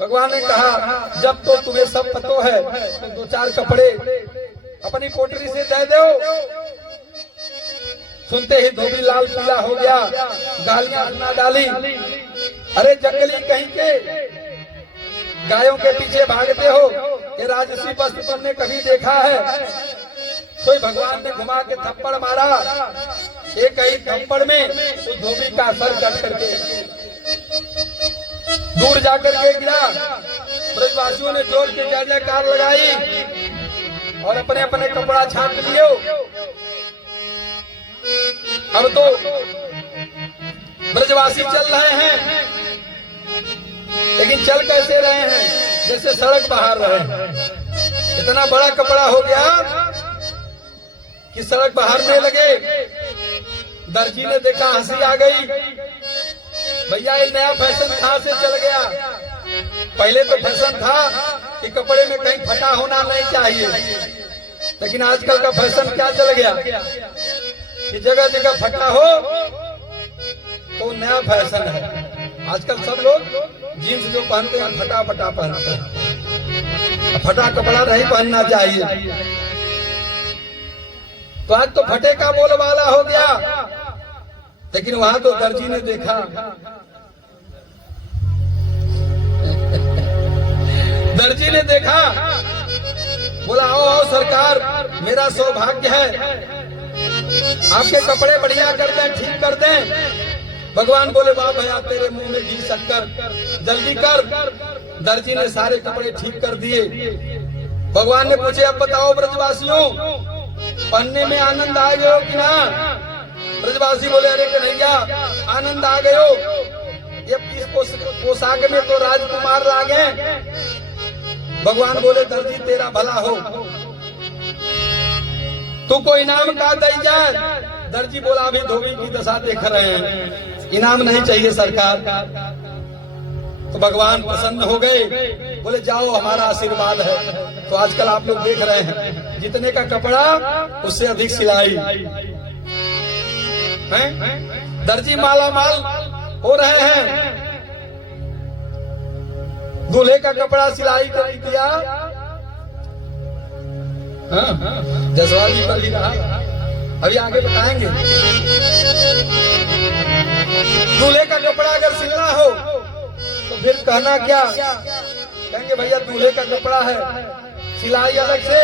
भगवान ने कहा जब तो तुम्हें सब पतो है तो दो चार कपड़े अपनी कोठरी से दे दो। सुनते ही धोबी लाल पीला हो गया, गालियां सुना डाली, अरे जंगली कहीं के, गायों के पीछे भागते हो, ये राजसी वस्त्र तुमने कभी देखा है? तो भगवान ने घुमा के थप्पड़ मारा, एक ही थप्पड़ में उस धोबी का सर कट करके दूर जाकर के गिरा। ब्रजवासियों ने जोर के जय जयकार लगाई और अपने अपने कपड़ा छाप लिए। अब तो ब्रजवासी चल रहे हैं, लेकिन चल कैसे रहे हैं? जैसे सड़क बहार रहे हैं। इतना बड़ा कपड़ा हो गया कि सड़क बहारने लगे। दर्जी ने देखा, हंसी आ गई, भैया ये नया फैशन कहां से चल गया? पहले तो फैशन था कि कपड़े में कहीं फटा होना नहीं चाहिए, लेकिन आजकल का फैशन क्या चल गया कि जगह जगह फटा हो तो नया फैशन है। आजकल सब लोग जीन्स जो पहनते हैं फटा फटा पहनते हैं, फटा कपड़ा नहीं पहनना चाहिए। तो आज तो फटे का बोलबाला हो गया, लेकिन वहां तो दर्जी ने देखा, दर्जी ने देखा, बोला आओ आओ सरकार, मेरा सौभाग्य है, आपके कपड़े बढ़िया कर दें, ठीक कर दें। भगवान बोले वाह भैया तेरे मुंह में घी शक्कर, जल्दी कर। दर्जी ने सारे कपड़े ठीक कर दिए। भगवान ने पूछे अब बताओ ब्रजवासियों, पहनने में आनंद आ गए हो कि ना? ब्रजवासी बोले अरे कन्हैया आनंद आ गए हो, ये इस पोशाक में तो राजकुमार लागे। भगवान बोले दर्जी तेरा भला हो, तू को इनाम का दई जाए। दर्जी बोला अभी धोबी की दशा देख रहे हैं, इनाम नहीं चाहिए सरकार। तो भगवान प्रसन्न हो गए, बोले जाओ हमारा आशीर्वाद है। तो आजकल आप लोग देख रहे हैं जितने का कपड़ा उससे अधिक सिलाई है। दर्जी माला माल हो रहे हैं। दूल्हे का कपड़ा सिलाई कर दिया, जसवाल जी पर ही रहा, अभी आगे बताएंगे। दूल्हे का कपड़ा अगर सिलना हो तो फिर कहना क्या? कहेंगे भैया दूल्हे का कपड़ा है, सिलाई अलग से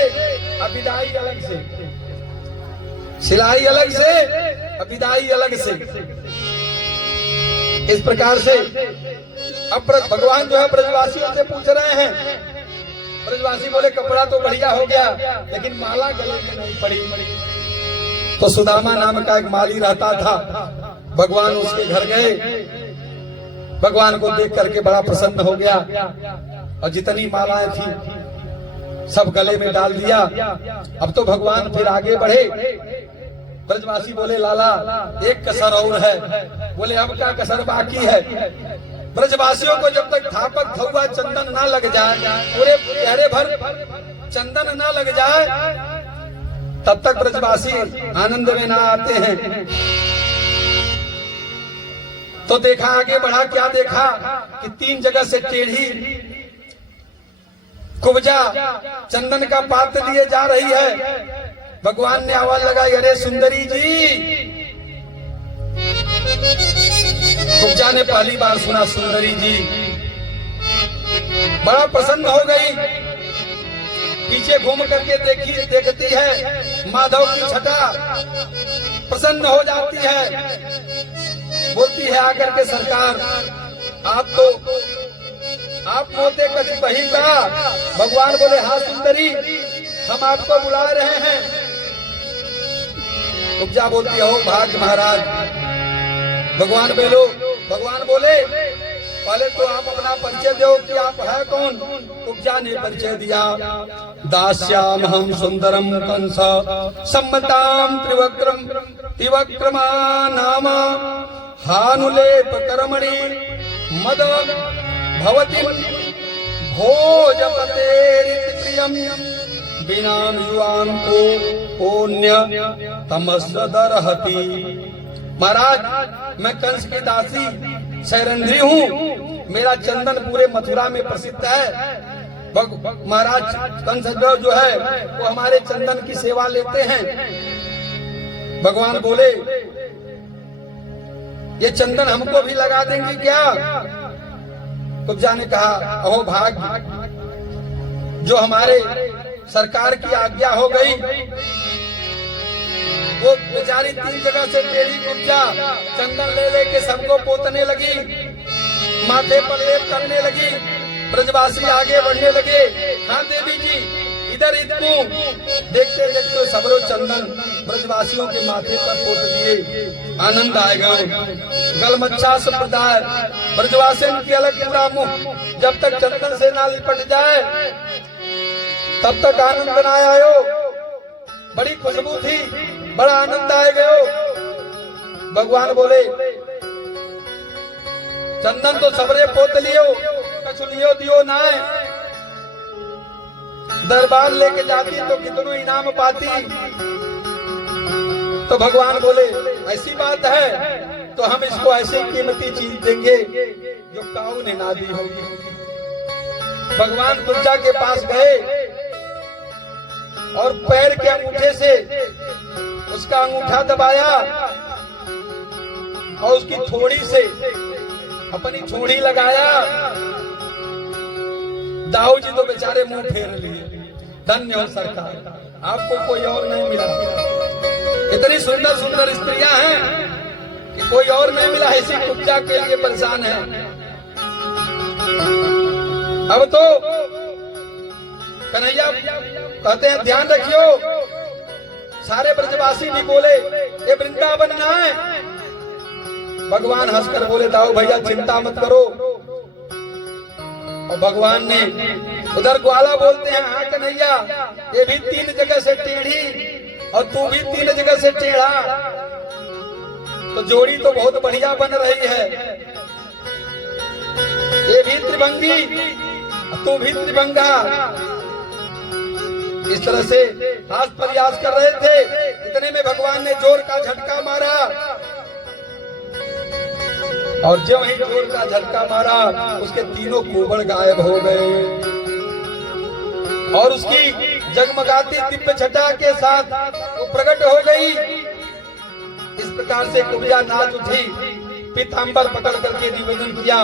और विदाई अलग से, सिलाई अलग से और विदाई अलग से। इस प्रकार से अब भगवान जो है ब्रजवासियों से पूछ रहे हैं। ब्रजवासी बोले कपड़ा तो बढ़िया हो गया, लेकिन माला गले में नहीं पड़ी। तो सुदामा नाम का एक माली रहता था, भगवान उसके घर गए, भगवान को देख करके बड़ा प्रसन्न हो गया और जितनी मालाएं थी सब गले में डाल दिया। अब तो भगवान फिर आगे बढ़े। ब्रजवासी बोले लाला एक कसर और है। बोले अब क्या कसर बाकी है? ब्रजवासियों को जब तक थापक धुआ चंदन ना लग जाए, पूरे चेहरे भर चंदन ना लग जाए, तब तक ब्रजवासी आनंद में ना आते हैं। तो देखा, आगे बढ़ा, क्या देखा कि 3 जगह से टेढ़ी कुब्जा चंदन का पात्र लिए जा रही है। भगवान ने आवाज लगाई, अरे सुंदरी जी। कुब्जा ने पहली बार सुना सुंदरी जी, बड़ा प्रसन्न हो गई। पीछे घूम करके देखती है माधव की छटा, प्रसन्न हो जाती है। बोलती है आकर के, सरकार आप मोते कछ बही का। भगवान बोले, हाँ सुंदरी, हम आपको बुला रहे हैं। कुब्जा बोलती है, हो भाग्य महाराज। भगवान बोले, पहले तो आप अपना परिचय दो कि आप है कौन। कुब्जा ने परिचय दिया, दास्याम हम सुंदरम कंस सम्मताम त्रिवक्रमा नाम हानुलेप कर्मणि मद भवति भोजपतेरिति प्रियम बिनाम युवान को पुण्य तमस्दरहति। महाराज, मैं कंस की दासी शैरंध्री हूँ। मेरा चंदन पूरे मथुरा में प्रसिद्ध है। महाराज, कंस जो है वो हमारे चंदन की सेवा लेते हैं। भगवान बोले, ये चंदन हमको भी लगा देंगे क्या। कुब्जा ने कहा, अहो भाग्य, जो हमारे सरकार की आज्ञा हो गई। वो बेचारी 3 जगह से टेढ़ी कुब्जा चंदन ले लेके सबको पोतने लगी, माथे पर लेप करने लगी। ब्रजवासी आगे बढ़ने लगे, हाँ देवी जी इधर इतने। देखते देखते सबरो चंदन ब्रजवासियों के माथे पर पोत दिए। आनंद आएगा। गलमच्छा संप्रदाय ब्रजवासियों की अलग पूरा मुंह, जब तक चंदन से ना लिपट जाए तब तक आनंद न आयो। बड़ी खुशबू थी, बड़ा आनंद आए गयो। भगवान बोले, चंदन तो सबरे पोत लियो, कछु लियो दियो ना। दरबार लेके जाती तो कितनो इनाम पाती। तो भगवान बोले, ऐसी बात है तो हम इसको ऐसी कीमती चीज देंगे जो काऊ ने ना दी होगी। भगवान कुब्जा के पास गए और पैर के अंगूठे से उसका अंगूठा दबाया और उसकी थोड़ी से अपनी थोड़ी लगाया। दाऊ जी तो बेचारे मुंह फेर लिए। धन्य हो सरकार, आपको कोई और नहीं मिला। इतनी सुंदर सुंदर स्त्रियां हैं कि कोई और नहीं मिला, ऐसी कुब्जा के लिए परेशान है। अब तो कन्हैया कहते हैं, ध्यान रखियो, सारे ब्रजवासी भी बोले ये वृंदावन ना है। भगवान हंसकर बोले, दाऊ भैया चिंता मत करो। और भगवान ने उधर ग्वाला बोलते हैं, हाँ कन्हैया, ये भी 3 जगह से टेढ़ी और तू भी 3 जगह से टेढ़ा, तो जोड़ी तो बहुत बढ़िया बन रही है। ये भी त्रिभंगी, तू भी त्रिभंगा। इस तरह से हास प्रयास कर रहे थे। इतने में भगवान ने जोर का झटका मारा और जब ही जोर का झटका मारा उसके तीनों कोबड़ गायब हो गए और उसकी जगमगाती दिव्य छटा के साथ वो प्रकट हो गई। इस प्रकार से कुब्जा नाच उठी, पीतांबर पकड़ करके निवेदन किया,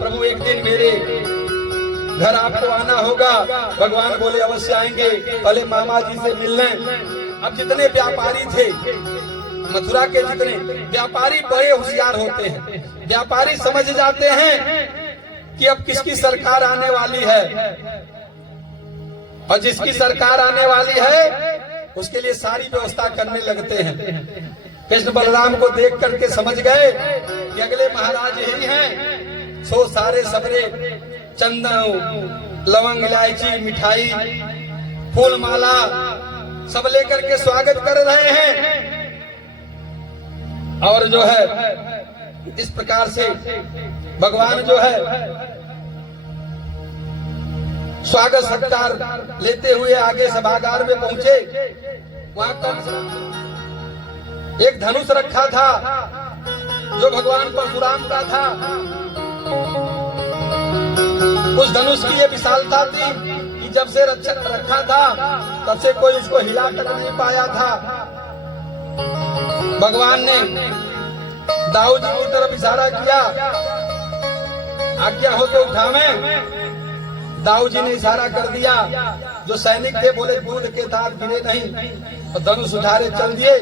प्रभु एक दिन मेरे घर आपको आना होगा। भगवान बोले, अवश्य आएंगे, पहले मामा जी से मिलने। अब जितने व्यापारी थे मथुरा के, जितने व्यापारी बड़े होशियार होते हैं, व्यापारी समझ जाते हैं कि अब किसकी सरकार आने वाली है, और जिसकी सरकार आने वाली है उसके लिए सारी व्यवस्था करने लगते हैं। कृष्ण बलराम को देख करके समझ गए कि अगले महाराज यही हैं। सो सारे सबरे चंदन, लवंग, इलायची, मिठाई, फूल माला सब लेकर के स्वागत कर रहे हैं। और जो है इस प्रकार से भगवान जो है स्वागत सत्कार लेते हुए आगे सभागार में पहुंचे। वहां एक धनुष रखा था जो भगवान परशुराम का था, उस धनुष की ये विशालता थी कि जब से रखा था तब से कोई उसको हिला कर नहीं पाया था। भगवान ने दाऊद जी की तरफ इशारा किया, आज्ञा हो तो उठावें। दाऊद जी ने इशारा कर दिया। जो सैनिक थे बोले दूध के दांत गिरे नहीं, और धनुष उठारे चल दिए।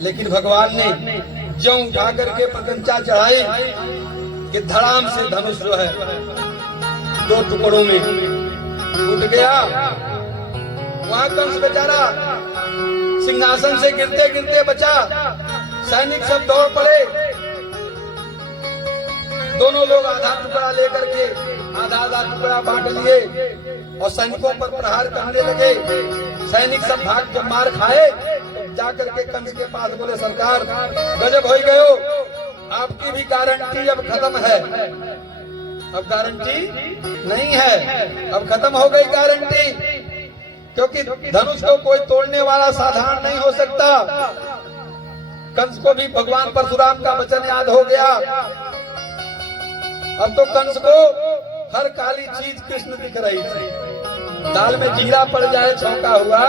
लेकिन भगवान ने ज्यों उठा करके प्रकंचा चढ़ाई कि धड़ाम से धनुष जो है 2 टुकड़ों में टूट गया। वहां कंस बेचारा सिंहासन से गिरते गिरते बचा। सैनिक सब दौड़ पड़े। दोनों लोग आधा टुकड़ा लेकर के आधा आधा टुकड़ा बांट लिए और सैनिकों पर प्रहार करने लगे। सैनिक सब भाग जब मार खाए तो जाकर के कंस के पास बोले, सरकार गजब हो गए हो, आपकी भी गारंटी अब खत्म है। अब गारंटी नहीं है, अब खत्म हो गई गारंटी, क्योंकि धनुष को कोई तोड़ने वाला साधारण नहीं हो सकता। कंस को भी भगवान परशुराम का वचन याद हो गया। अब तो कंस को हर काली चीज कृष्ण दिख रही थी। दाल में जीरा पड़ जाए छौंका हुआ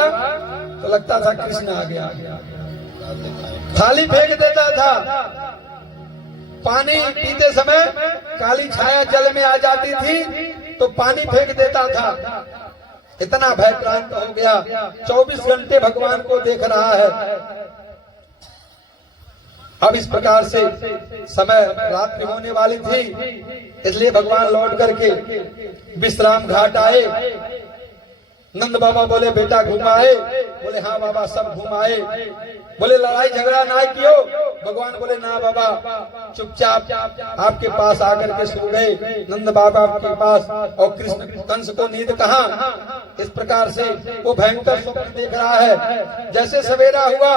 तो लगता था कृष्ण आ गया। थाली फेंक देता था। पानी पीते समय काली छाया जल में आ जाती थी तो पानी फेंक देता था। इतना भयक्रांत हो गया। 24 घंटे भगवान को देख रहा है। अब इस प्रकार से समय रात्रि होने वाली थी, इसलिए भगवान लौट करके विश्राम घाट आए। नंद बाबा बोले, बेटा घुमाए? बोले हाँ बाबा, सब घुमाए। बोले लड़ाई झगड़ा ना कियो? भगवान बोले ना बाबा, चुपचाप आपके पास आकर के सो गए। नंद बाबा के पास, और कृष्ण कंस को नींद कहाँ। इस प्रकार से वो भयंकर स्वप्न देख रहा है। जैसे सवेरा हुआ,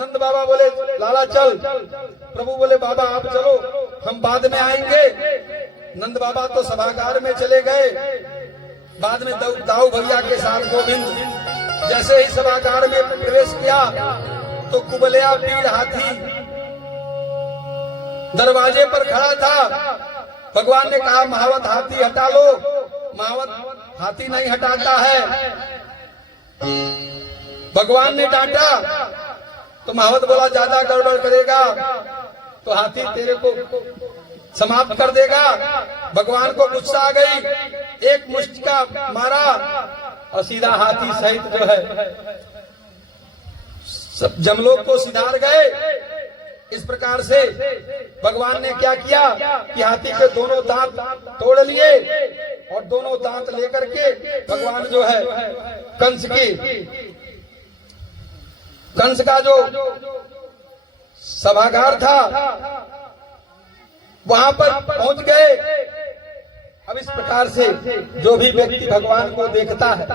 नंद बाबा बोले लाला चल। प्रभु बोले बाबा आप चलो, हम बाद में आएंगे। नंद बाबा तो सभागार में चले गए। बाद में दाऊ भैया के साथ गोविंद जैसे ही सभागार में प्रवेश किया तो कुबलिया पीड़ हाथी दरवाजे पर खड़ा था। भगवान ने कहा महावत हाथी हटा लो। महावत हाथी नहीं हटाता है। भगवान ने डांटा तो महावत बोला ज्यादा गड़बड़ करेगा तो हाथी तेरे को समाप्त कर देगा। भगवान को गुस्सा आ गई, एक मुष्टिका मारा और सीधा हाथी सहित जो है सब जमलोक को सिधार गए। इस प्रकार से भगवान ने क्या किया कि हाथी के दोनों दांत तोड़ लिए और दोनों दांत लेकर के भगवान जो है कंस का जो सभागार था वहां पर पहुंच गए। अब इस प्रकार से जो भी व्यक्ति भगवान को देखता है,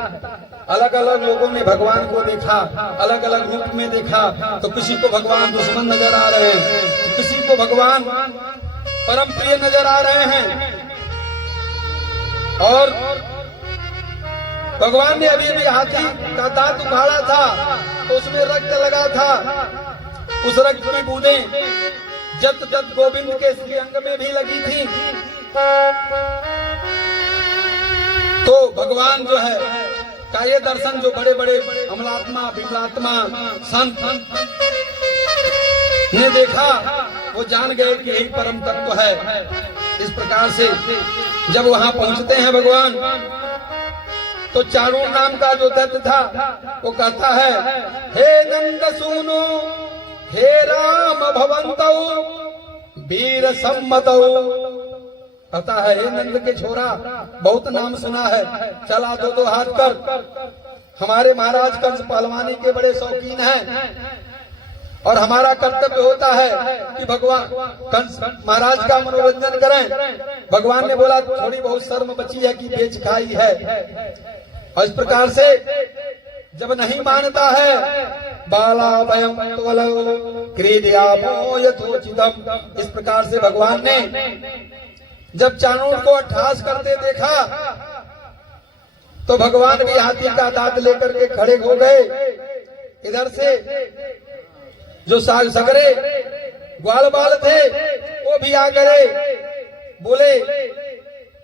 अलग अलग लोगों ने भगवान को देखा, अलग अलग रूप में देखा। तो किसी को भगवान दुश्मन नजर आ रहे हैं, तो किसी को भगवान परम प्रिय नजर आ रहे हैं। और भगवान ने अभी अभी हाथी का दांत उखाड़ा था तो उसमें रक्त लगा था। उस रक्त की बूंदें जत जत गोविंद के श्रीअंग में भी लगी थी। तो भगवान जो है का ये दर्शन जो बड़े बड़े अमलात्मा विमलात्मा संत ने देखा, वो जान गए कि यही परम तत्व है। इस प्रकार से जब वहां पहुंचते हैं भगवान, तो चारों नाम का जो दैत्य था वो कहता है, हे नंद सुनो, हे राम भवंतौ वीर सम्मतौ। कहता है हे नंद के छोरा, बहुत नाम सुना है, चला दो हाथ कर। हमारे महाराज कंस पहलवानी के बड़े शौकीन हैं और हमारा कर्तव्य होता है कि भगवान कंस महाराज का मनोरंजन करें। भगवान ने बोला थोड़ी बहुत शर्म बची है कि बेच खाई है। और इस प्रकार से जब नहीं मानता है, बाला भयम क्रीडयामो यथोचितम। इस प्रकार से भगवान ने जब चाणूर को अट्ठास करते देखा तो भगवान भी हाथी का दांत लेकर के खड़े हो गए। इधर से जो सगरे ग्वाल बाल थे वो भी आ गए, बोले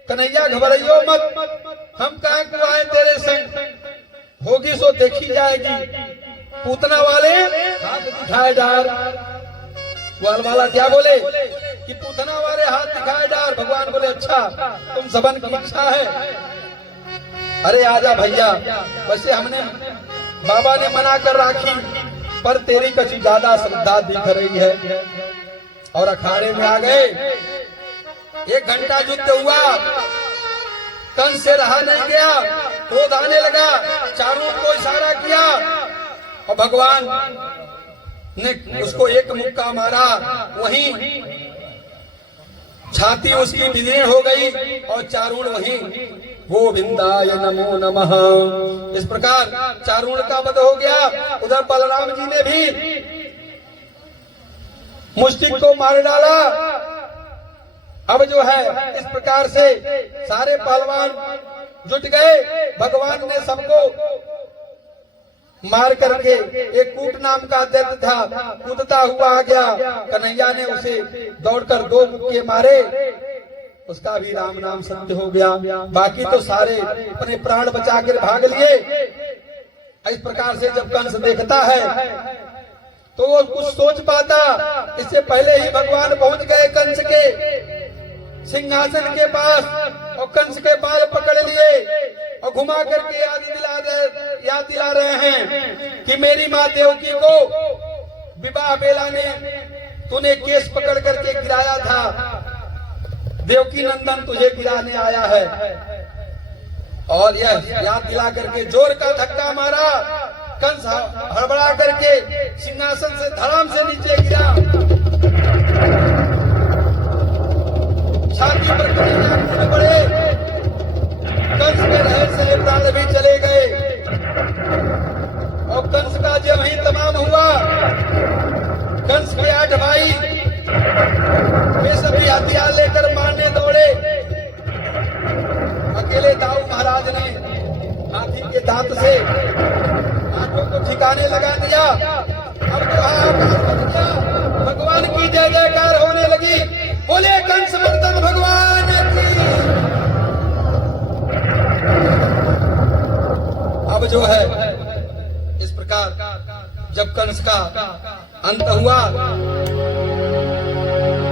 कन्हैया घबराइयो मत, हम कहाँ को आए तेरे संग, होगी सो देखी जाएगी। पूतना वाले हाथ दिखाए डार। ग्वाल वाला क्या बोले कि पूतना वाले हाथ दिखाए डार। भगवान बोले अच्छा तुम सबन की इच्छा है, अरे आजा भैया। वैसे हमने बाबा ने मना कर राखी, पर तेरी कुछ ज्यादा श्रद्धा दिख रही है। और अखाड़े में आ गए। 1 घंटा युद्ध हुआ, कंस से रहा नहीं गया, क्रोध आने लगा, चारों को इशारा किया और भगवान ने उसको एक मुक्का मारा, वहीं छाती उसकी विलीन हो गई और चारूण वहीं गोविंदाय नमो नमः। इस प्रकार चारूण का वध हो गया। उधर बलराम जी ने भी मुष्टिक को मार डाला। अब जो है इस प्रकार से सारे पहलवान जुट गए। भगवान ने सबको मार करके एक कूट नाम का दैत्य था, कूदता हुआ आ गया। कन्हैया ने उसे दौड़कर 2 मुक्के मारे, उसका भी राम नाम सत्य हो गया। बाकी तो सारे अपने प्राण बचा कर भाग लिए। इस प्रकार से जब कंस देखता है तो वो कुछ सोच पाता, इससे पहले ही भगवान पहुंच गए कंस के सिंहासन के पास और कंस के बाल पकड़ लिए और घुमा करके याद दिला रहे हैं कि मेरी माँ देवकी को विवाह बेला ने तूने केस पकड़ करके गिराया था, देवकी नंदन तुझे गिराने आया है। और यह याद दिला करके जोर का धक्का मारा। कंस हड़बड़ा करके सिंहासन से धड़ाम से नीचे गिरा। छाती पर कन्हैया कूद पड़े। कंस के रहे से प्राण भी चले गए। और कंस का जब वही तमाम हुआ, कंस के 8 भाई वे सभी हथियार लेकर मारने दौड़े। अकेले दाऊ महाराज ने हाथी के दांत से आंखों को ठिकाने लगा दिया। अब तो हाहाकार मच गया, भगवान की जय जयकार होने लगी। बोले कंस मर्दन भगवान की। अब जो है इस प्रकार जब कंस का अंत हुआ,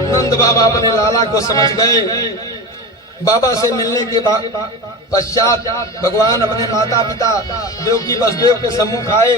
नंद बाबा अपने लाला को समझ गए। बाबा से मिलने के पश्चात भगवान अपने माता पिता देवकी वसुदेव के सम्मुख आए।